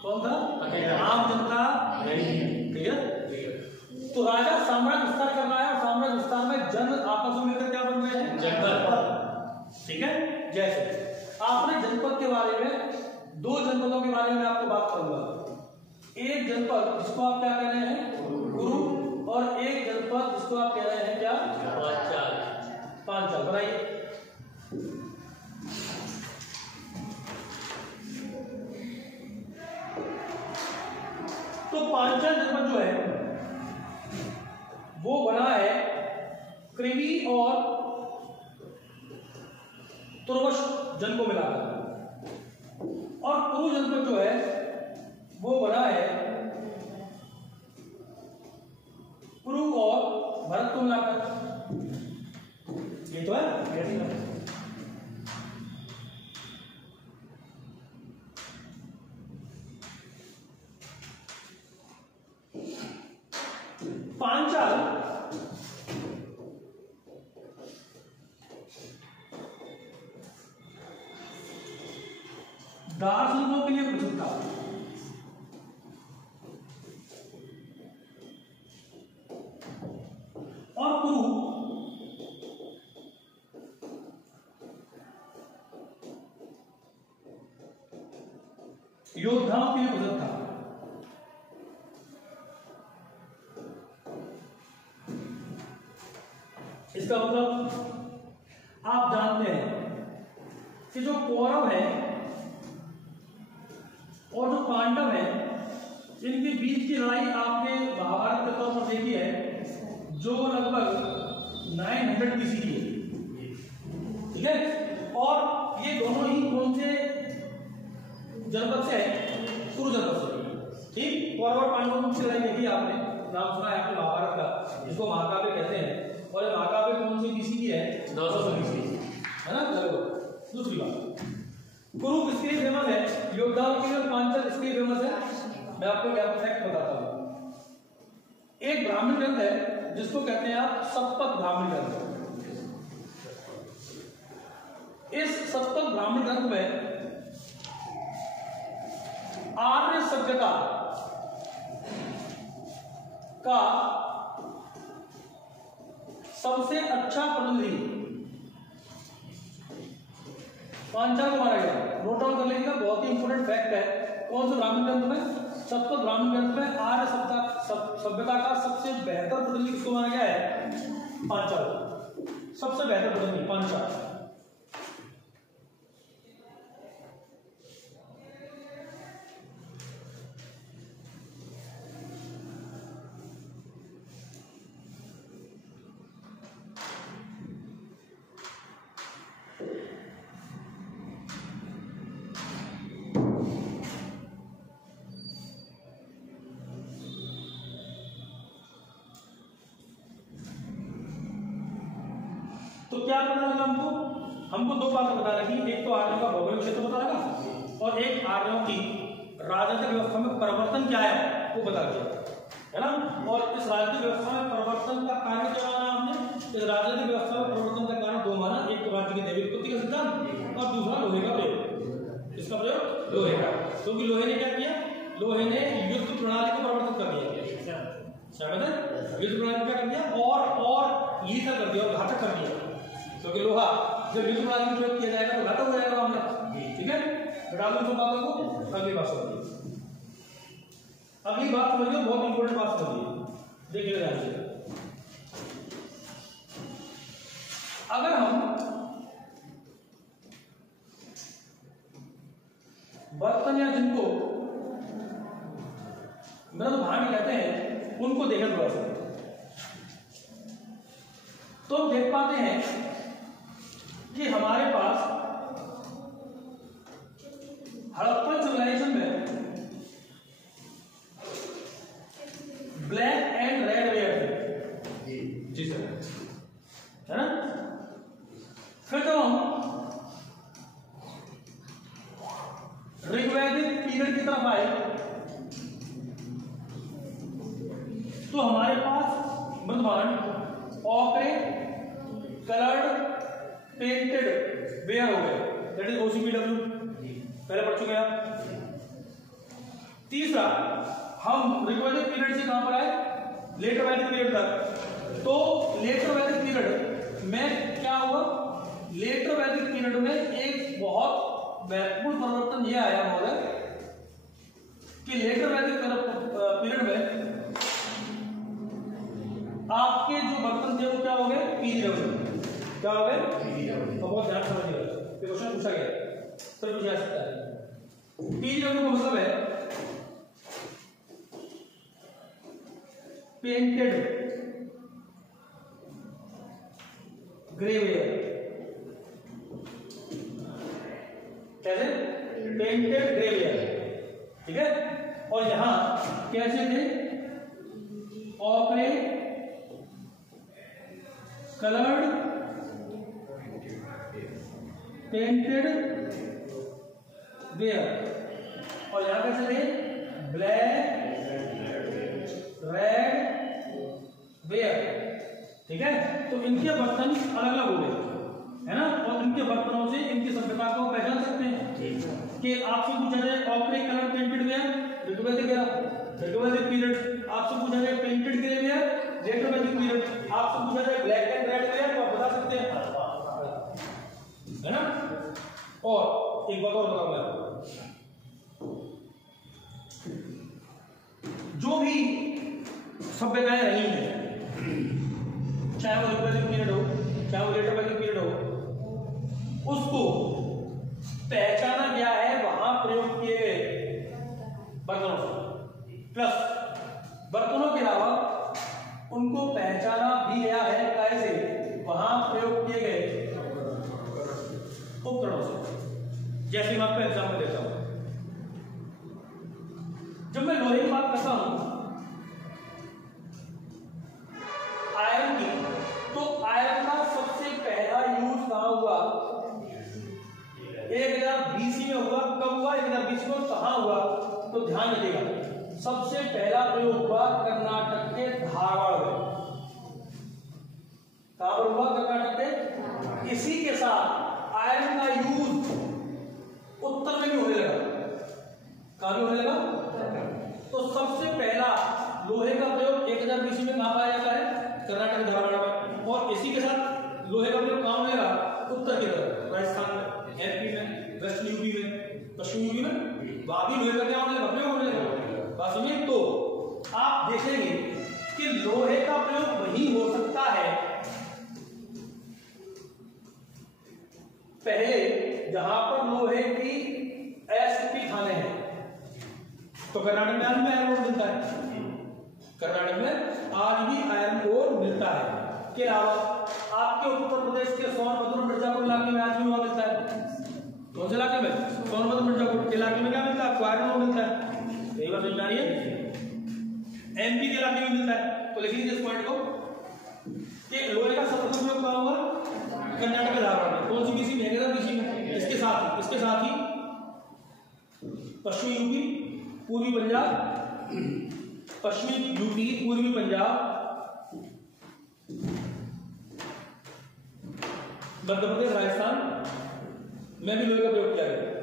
कौन था? अकेला। आम जनता नहीं। क्लियर? तो राजा साम्राज्य विस्तार कर रहा है और साम्राज्य विस्तार में जन आपस में मिलकर क्या बन रहे हैं? जनपद। ठीक है। जैसे आपने जनपद के बारे में, दो जनपदों के बारे में आपको बात करूंगा। एक जनपद जिसको आप क्या कह रहे हैं? गुरु, और एक जनपद जिसको आप कह रहे हैं क्या? पांचाल। बनाइए। तो पांचाल जनपद जो है वो बना है कृमि और तुर्वश जन को मिलाकर, और कुरु जनपद जो है वो बना है कुरु और भरत को मिलाकर। ये तो है। पांचाल दार्शनिकों के लिए प्रसिद्ध था। और कुरु योद्धाओं के लिए प्रसिद्ध था। इसका मतलब आप जानते हैं कि जो कौरव है और जो पांडव है, इनके बीच की लड़ाई आपने महाभारत के तौर पर देखी है, जो लगभग 900 BC की है। ठीक है। और ये दोनों ही कौन से जनपद से है? कुरु जनपद से। ठीक। कौरव और पांडवों की लड़ाई देखी आपने, नाम सुना है आपने महाभारत का, जिसको महाकाव्य कहते हैं। और ये महाकाव्य कौन सी BC की है? 900 BC, है ना। चलो दूसरी बात, कुरु किसके लिए फेमस है? योद्धाओं के लिए। पांचाल किसके लिए फेमस है? मैं आपको क्या फैक्ट बताता हूं। एक ब्राह्मण ग्रंथ है जिसको कहते हैं आप सप्तक ब्राह्मण ग्रंथ। इस सप्तक ब्राह्मण ग्रंथ में आर्य सभ्यता का सबसे अच्छा प्रतिनिधि पांचाल को माना गया। नोट डाउन कर लीजिएगा, बहुत ही इंपोर्टेंट फैक्ट है। कौन से ब्राह्मण ग्रंथ में? सप्तक ब्राह्मण ग्रंथ में आर्य सभ्यता का सबसे बेहतर प्रतिनिधि किसको माना गया है? पांचाल। सबसे बेहतर प्रतिनिधि पांचाल। तो क्या पता लगा हमको दो बातें पता लगी। एक तो आर्यों का भौगोलिक क्षेत्र पता लगा, और एक आर्यों की राजनीतिक व्यवस्था में परिवर्तन क्या है वो बता दिया, है ना। और इस राजनीतिक व्यवस्था में परिवर्तन का कारण क्या माना आपने? इस राजनीतिक व्यवस्था में परिवर्तन का कारण दो माना। एक तो राज्य की दैवीय उत्पत्ति का सिद्धांत, और दूसरा लोहे का प्रयोग। इसका प्रयोग लोहे का, क्योंकि लोहे ने क्या किया? लोहे ने युद्ध प्रणाली को परिवर्तित कर दिया। युद्ध प्रणाली क्या कर दिया? और लीथा कर दिया, और घातक कर दिया। क्योंकि लोहा जब युद्ध प्रणाली में प्रयोग किया जाएगा तो घातक हो जाएगा मामला। ठीक है। हटा दो इन बातों को, अगली बात समझिए। अगली बात समझिए, बहुत इंपॉर्टेंट बात समझिए, देखिए जानिए। अगर हम बर्तन या जिनको मतलब भांड कहते हैं उनको देखें थोड़ा सा, तो देख पाते हैं कि हमारे पास हड़प्पन सिविलाइजेशन में ब्लैक एंड रेड वेयर थे। जी सर। है ना? फिर जब हम ऋग्वैदिक पीरियड की तरफ आए तो हमारे पास वर्तमान ऑकरे कलर्ड पेंटेड वेयर हो गए, दैट इज OCPW, पहले पढ़ चुके हैं आप। तीसरा, हम ऋग्वैदिक पीरियड से कहां पर आए? लेटर वैदिक पीरियड तक। तो लेटर वैदिक पीरियड में क्या हुआ? लेटर वैदिक पीरियड में एक बहुत महत्वपूर्ण परिवर्तन यह आया महोदय कि लेटर वैदिक पीरियड में आपके जो बर्तन थे वो क्या हो गए? PGW। क्या हो गए? PGW। तो बहुत ध्यान समझिएगा, ये क्वेश्चन पूछा गया, सर पूछा जा सकता है। PGW का मतलब है पेंटेड ग्रेवेयर। कैसे? पेंटेड ग्रेवेयर, ठीक है। और यहां कैसे थे? ऑकरे कलर्ड पेंटेड वेयर, और यहां कैसे थे? ब्लैक रेड वेयर, ठीक है। तो इनके बर्तन अलग अलग हो गए, है ना, और इनके बर्तनों से इनकी सभ्यता को पहचान सकते हैं कि आपसे पूछा जाए ochre colour painted ware, Rigvedic period, आपसे पूछा जाए painted grey ware, later Vedic period, आपसे पूछा जाए ब्लैक एंड रेड वेयर, तो आप बता सकते हैं, है ना। और एक बात और बताऊंगा आपको, जो भी सभ्यताएं रही हैं, चाहे वो ऋग्वैदिक पीरियड हो, चाहे वो लेटर वैदिक पीरियड हो, उसको पहचाना गया है वहां प्रयोग किए गए बर्तनों से, प्लस बर्तनों के अलावा उनको पहचाना भी गया है कैसे? वहां प्रयोग किए गए उपकरणों से। जैसे मैं आपको एग्जाम्पल देता हूं, जब मैं लोहे की बात करता हूं आयरन की, तो आयरन का सबसे पहला यूज कहां हुआ? 1000 BC में हुआ। कब हुआ? 1000 BC में। कहां हुआ? तो ध्यान रखिएगा, सबसे पहला प्रयोग हुआ कर्नाटक के धारवाड़ में। कहां पर हुआ? कर्नाटक के। इसी के साथ आयरन का यूज उत्तर में भी होने लगा। कहां भी होने लगा? तो सबसे पहला लोहे का प्रयोग 1000 BC में कहां पाया जाता है? कर्नाटक के धारवाड़ में। और इसी के साथ लोहे का प्रयोग कहां होने लगा? उत्तर की तरफ, राजस्थान में, MP में, वेस्ट यूपी में, पश्चिम यूपी में, वहां भी लोहे का क्या होने लगा? प्रयोग होने लगा। बात समझिए। तो आप देखेंगे कि लोहे का प्रयोग वही हो सकता है पहले जहां पर लोहे की एसपी खाने हैं। तो कर्नाटक में आज भी आयरन ओर मिलता है, कर्नाटक में आज भी आयरन ओर मिलता है। के अलावा आपके उत्तर प्रदेश के सोनभद्र मिर्जापुर इलाके में आज भी वहां मिलता है। कौन से इलाके में? सोनभद्र मिर्जापुर के इलाके में क्या मिलता है? आपको आयरन ओर मिलता है। यही बात समझ में आ रही है? MP के इलाके में मिलता है। तो लिख लीजिए इस पॉइंट को कि लोहे का सर्वप्रथम प्रयोग कहां हुआ? कर्नाटक के धारवाड़ में। कौन सी BC में? 1000 BC में। इसके साथ ही पश्चिमी यूपी, पूर्वी पंजाब, पश्चिमी यूपी, पूर्वी पंजाब, मध्य प्रदेश, राजस्थान में भी लोहे का प्रयोग किया गया।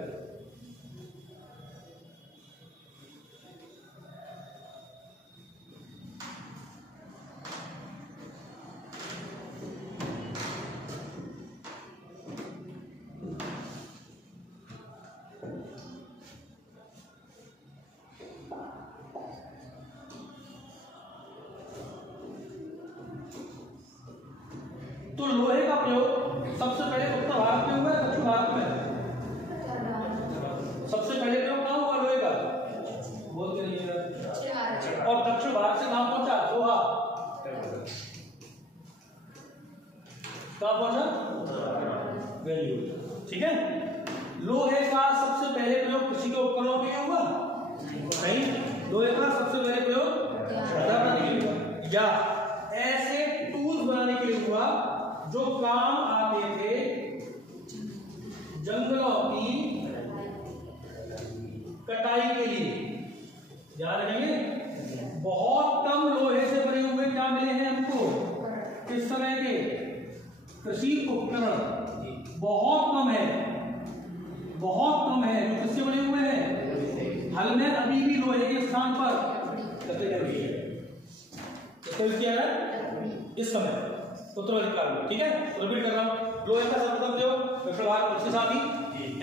तो लोहे का प्रयोग सबसे पहले उत्तर भारत में हुआ है, दक्षिण भारत में? सबसे पहले प्रयोग वेरी गुड। ठीक है, लोहे का सबसे पहले प्रयोग कृषि के उपकरणों के लिए हुआ? नहीं, लोहे का सबसे पहले प्रयोग बनाने के लिए हुआ, या ऐसे टूल्स बनाने के लिए हुआ जो काम आते थे जंगलों की कटाई के लिए। ध्यान रखेंगे, बहुत कम लोहे से बने हुए क्या मिले हैं हमको इस समय के कृषि उपकरण, बहुत कम है, बहुत कम है जो किससे बने हुए हैं। हल में अभी भी लोहे के स्थान पर किया है इस समय उत्तराधिकार में। ठीक है, रिपीट कर रहा हूँ, लोहे का सर्वप्रथम प्रयोग दक्षिण भारत उसके साथ ही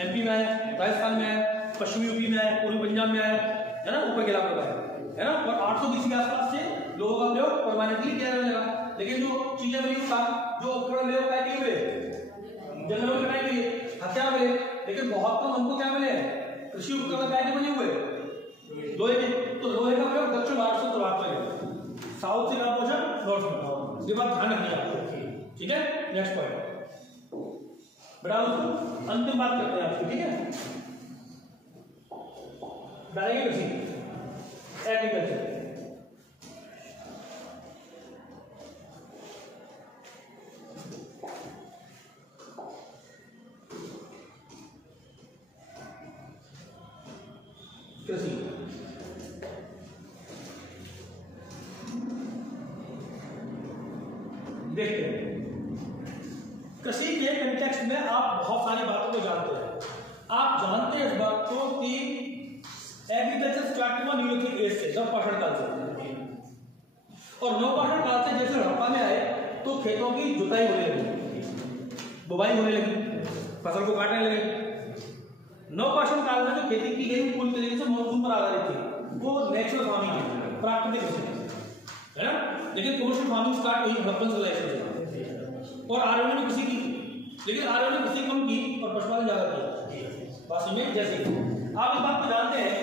एमपी में है, राजस्थान में है, पश्चिमी यूपी में है, पूर्वी पंजाब में है ना, ऊपर के इलाकों में है ना। और 800 BC के आसपास से लोगों का प्रयोग परमानेंटली किया जाने लगा। लेकिन जो चीजें मिली था, जो उपकरण मिले वो क्या हुए, जंगलों में कटाई के लिए हथियार मिले, लेकिन बहुत कम हमको क्या मिले, कृषि उपकरण क्या बने हुए लोहे के। तो लोहे का प्रयोग दक्षिण भारत से उत्तर भारत में, साउथ से कहां पहुंचा, नॉर्थ में। ये बात ध्यान रखिए आपको। ठीक है, नेक्स्ट पॉइंट बेटा, उसको अंतिम बात करते हैं आपकी। ठीक है, डालेंगे कृषि एग्रीकल्चर। कृषि देखते हैं, कृषि के कंटेक्स्ट में आप बहुत सारी बातों को जानते हैं। आप जानते हैं इस बात को कि एग्रीकल्चर स्टार्ट हुआ न्यूलिथिक एज से, नवपाषाण काल से, और नवपाषाण काल से जैसे हड़प्पा में आए तो खेतों की जुताई होने लगी, बुवाई होने लगी, फसल को काटने लगे। नवपाषाण काल में जो खेती की गई पूरी तरीके से मॉनसून पर आधारित थी, वो नेचुरल फार्मिंग थी, प्राकृतिक कृषि है ना। लेकिन कमर्शियल फार्मिंग स्टार्ट हुई हड़प्पन सिविलाइजेशन से, और आर्यों ने कृषि की, लेकिन आर्यों ने कृषि कम की और पशुपालन ज्यादा किया। बात में जैसे आप इस बात को जानते हैं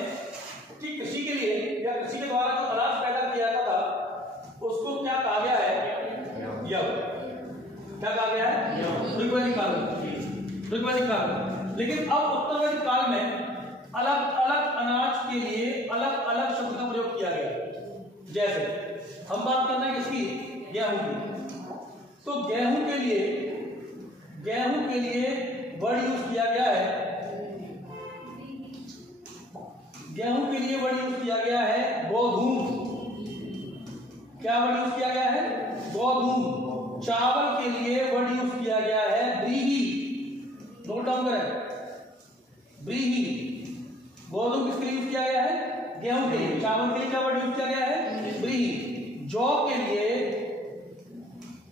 कि कृषि के लिए या कृषि के द्वारा जो अनाज पैदा किया जाता था उसको क्या कहा गया है, यव। क्या कहा गया है, ऋग्वैदिक काल में, ऋग्वैदिक काल में। लेकिन अब उत्तरवैदिक काल में अलग अलग अनाज के लिए अलग अलग शब्द का प्रयोग किया गया। जैसे हम बात करना है किसकी, गेहूं की, तो गेहूं के लिए वर्ड यूज किया गया है, गेहूं के लिए वर्ड यूज किया गया है गोधूम। क्या वर्ड यूज किया गया है, गोधूम। चावल के लिए वर्ड यूज किया गया है ब्रीही, नोट डाउन करें, ब्रीही। गोधूम किसके लिए यूज किया गया है, गेहूं के लिए। चावल के लिए क्या वर्ड यूज किया गया है, ब्रीही। जौ के लिए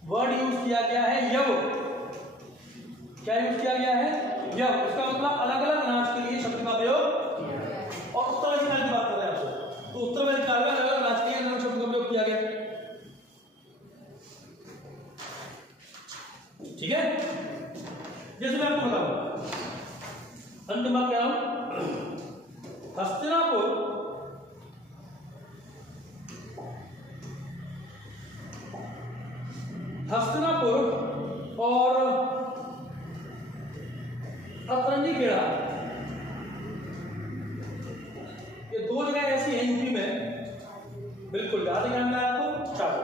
वर्ड यूज किया गया है यव। क्या यूज किया गया है, यव। इसका मतलब अलग अलग अनाज के लिए शब्द का प्रयोग। और उत्तरवैदिक काल की बात कर रहे हैं आपसे, तो उत्तरवैदिक काल में अलग अलग अनाज के लिए अलग शब्द का प्रयोग किया गया। ठीक है, जैसे मैं आपको बताऊं, अंतिम बात कह रहा हूं, हस्तिनापुर और अतरंगी खेड़ा, ये दो जगह ऐसी हैं यूपी में, बिल्कुल याद करना है आपको। चावल,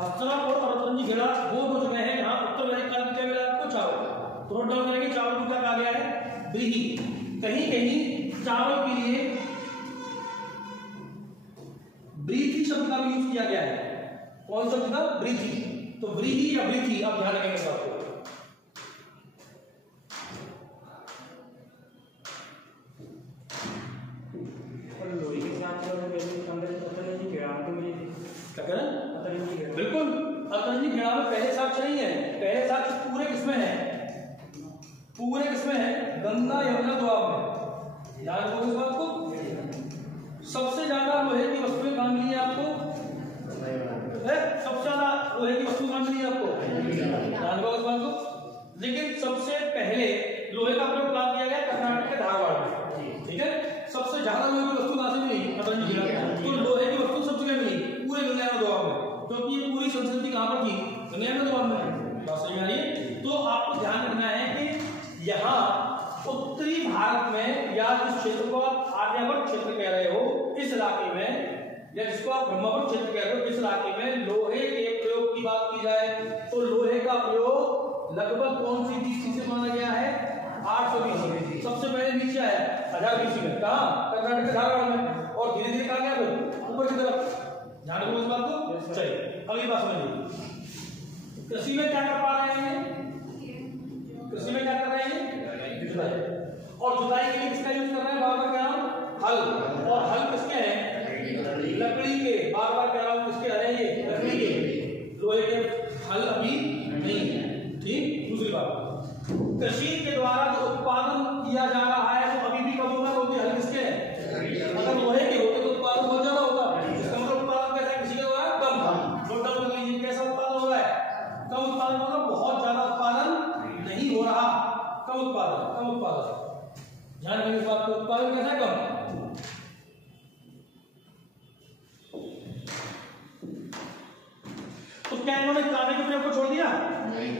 हस्तिनापुर और अतरंगी खेड़ा वो दो जगह हैं जहां उत्तरवैदिक काल में क्या मिला आपको, चावल। तो नोट डाउन करेंगे, चावल को क्या कहा गया है, ब्रीही। कहीं कहीं चावल के लिए ब्रीथी शब्द का भी यूज किया गया है। कौन शब्द था, ब्रीथी। तो ब्रीही या ब्रीथी आप ध्यान रखेंगे सबको। क्या करें, बिल्कुल अतरंगी खेड़ा में पहले साक्ष्य नहीं है, पहले साक्ष्य पूरे किसमें है, पूरे किसमें है, गंगा यमुना दोआब में। ध्यान रखो इस बात को। सबसे ज्यादा लोहे की वस्तुएं कहां मिली है आपको, सबसे ज्यादा लोहे की वस्तु कहां मिली है आपको, ध्यान रखो इस बात को। लेकिन सबसे पहले लोहे का प्रयोग कहां किया गया, कर्नाटक के धारवाड़ में। ठीक है, सबसे ज्यादा लोहे की वस्तु कहां से मिली, अतरंगी खेड़ा। तो लोहे की वस्तु सब जगह मिली, पूरे गंगा यमुना दोआब में, क्योंकि ये पूरी संस्कृति कहां पर थी, गंगा यमुना दोआब में। बात समझ में आ रही है? तो आपको ध्यान रखना है कि यहाँ उत्तरी भारत में या जिस क्षेत्र को आप आर्यभट्ट क्षेत्र कह रहे हो इस इलाके में, या जिसको आप ब्रह्मपुत्र क्षेत्र कह रहे हो इस इलाके में लोहे के प्रयोग की बात की जाए तो लोहे का प्रयोग लगभग कौन सी BC से माना गया है? 800 BC। सबसे पहले नीचे आया 1000 BC में, कहाँ? कर्नाटक के धारवाड़ में, और धीरे धीरे कहाँ गया फिर ऊपर की तरफ। ध्यान रखो इस बात को। चलिए अगली बात समझिए, कृषि में क्या कर पा रहे हैं? कृषि में क्या कर रहे हैं? और जुताई के लिए किसका यूज कर रहे हैं? बार बार कह रहा हूं हल। और हल किसके हैं? लकड़ी के। बार बार कह रहा हूं किसके हल है? ये लकड़ी के। लोहे के हल अभी नहीं है। ठीक। दूसरी बात, कृषि के द्वारा जो उत्पादन किया जा रहा है वो अभी भी कम होगा क्योंकि हल किसके हैं? अगर लोहे के होते तो उत्पादन बहुत ज्यादा होता। इसका मतलब उत्पादन कैसा है? कृषि के द्वारा कम। नोट डाउन कर लीजिए, कैसा उत्पादन हो रहा है? कम उत्पादन होगा, बहुत ज्यादा उत्पादन नहीं हो रहा। कम उत्पादन, कम उत्पादन। ध्यान रखिए इस बात को, उत्पादन कैसा है? कम। तो क्या इन्होंने तांबे के प्रयोग को छोड़ दिया? नहीं।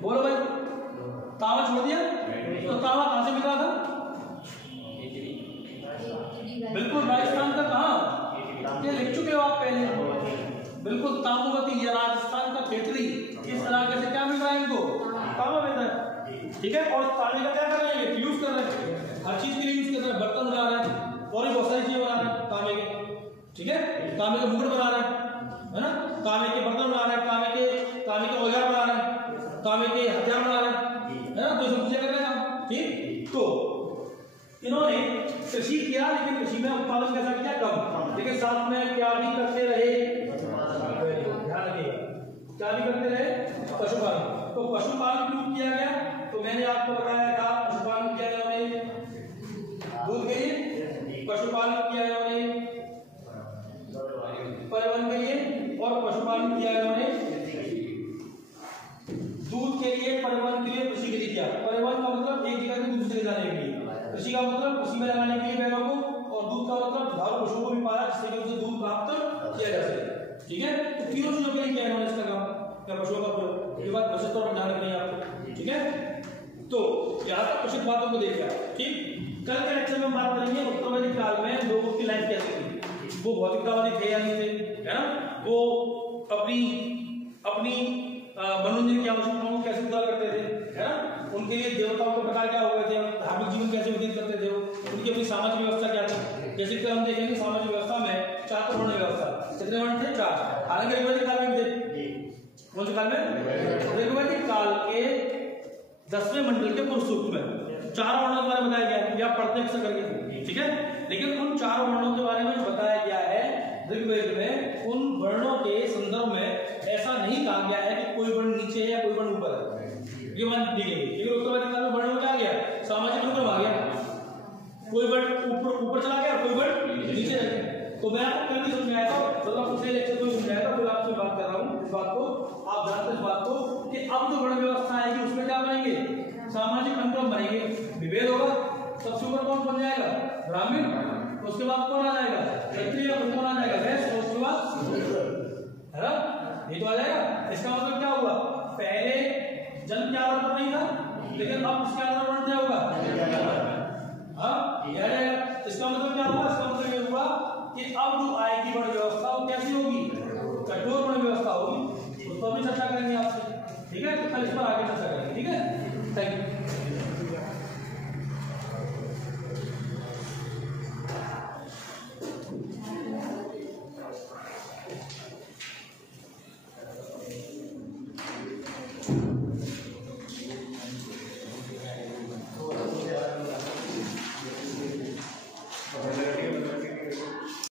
बोलो भाई, तांबा छोड़ दिया? तो तांबा कहां से मिल रहा था? बिल्कुल राजस्थान का। कहां? ये लिख चुके हो आप पहले। बिल्कुल तांबूवती, ये राजस्थान का खेतरी। इस इलाके से क्या मिल रहा है इनको? तांबा मिल रहा है। ठीक है। और तांबे का क्या कर रहे हैं? यूज कर रहे हैं, हर चीज के लिए यूज कर रहे हैं। बर्तन बना रहे हैं और भी बहुत सारी चीजें बना रहे हैं तांबे के। ठीक है। तांबे के मुकुट बना रहे हैं, है ना? तांबे के बर्तन बना रहे हैं, तांबे के औजार बना रहे हैं, तांबे के हथियार बना रहे हैं, है ना? तो सब चीजें कर रहे हैं। ठीक। तो इन्होंने कृषि किया, लेकिन कृषि में उत्पादन कैसा किया? कम। लेकिन साथ में क्या भी करते रहे? ध्यान रखिएगा, क्या भी करते रहे? पशुपालन। तो पशुपालन क्यों किया गया? तो मैंने आपको बताया था पशुपालन किया इन्होंने दूध के लिए, पशुपालन किया इन्होंने परिवहन के लिए, और पशुपालन किया इन्होंने दूध के लिए, परिवहन के लिए, कृषि के लिए किया। परिवहन का मतलब एक जगह से दूसरी जगह जाने के लिए, कृषि का मतलब कृषि में लगाने के लिए बैलों को, और दूध का मतलब दुधारू पशुओं को भी पाला जिससे कि उनसे दूध प्राप्त किया जा सके। ठीक है। तो तीनों चीजों के लिए किया इन्होंने इसका काम, क्या पशुओं का प्रयोग। ये बात विशेष तौर पर ध्यान रखनी है आपको। ठीक है। तो यहाँ तक कुछ बातों को देखा। ठीक। कल के लेक्चर में हम बात करेंगे उत्तर वैदिक काल में लोगों की लाइफ कैसी थी, वो भौतिकतावादी थे या नहीं थे, है ना? वो अपनी मनोरंजन की आवश्यकताओं को कैसे पूरा करते थे, है ना? उनके लिए देवताओं के प्रकार क्या हो गए थे, धार्मिक जीवन कैसे व्यतीत करते थे, उनकी अपनी सामाजिक व्यवस्था क्या थी। जैसे कि हम देखेंगे सामाजिक व्यवस्था में चातुर्वर्ण व्यवस्था। कितने वर्ण थे? 4। हालांकि ऋग्वैदिक काल में थे। कौन से काल में? ऋग्वैदिक काल के 10वें मंडल के पुरुष सूक्त में 4 वर्णों के बारे में बताया गया है, या पढ़ते अक्सर करके। ठीक है। लेकिन उन 4 वर्णों के बारे में जो बताया गया है ऋग्वेद में, उन वर्णों के संदर्भ में ऐसा नहीं कहा गया है कि कोई वर्ण नीचे है या कोई वर्ण ऊपर है। ये मान दी गई। लेकिन उत्तर वैदिक काल में वर्ण में क्या आ गया? सामाजिक अनुक्रम आ गया। कोई वर्ण ऊपर चला गया, कोई वर्ण नीचे रह गया। तो मैं आपको कल भी समझाया था, मतलब पिछले लेक्चर में समझाया था, फिर आपसे बात कर रहा हूँ इस बात को। आप जानते हैं इस बात को कि अब जो वर्ण व्यवस्था आएगी उसमें क्या बनेंगे? सामाजिक अनुक्रम बनेंगे। विभेद होगा। सबसे ऊपर कौन बन जाएगा? ब्राह्मण। उसके बाद कौन आ जाएगा? क्षत्रिय। कौन आ जाएगा? वैश्य। उसके बाद है ना? ये तो आ जाएगा। इसका मतलब क्या हुआ? पहले जन्म के आधार पर नहीं था, लेकिन अब इसके आधार पर क्या होगा? हाँ, ये आ जाएगा। इसका मतलब क्या हुआ? इसका मतलब ये हुआ कि अब जो आएगी वर्ण व्यवस्था वो कैसी होगी? कठोर वर्ण व्यवस्था होगी। उसको भी चर्चा करेंगे आपसे। ठीक है। तो कल इस पर आगे चर्चा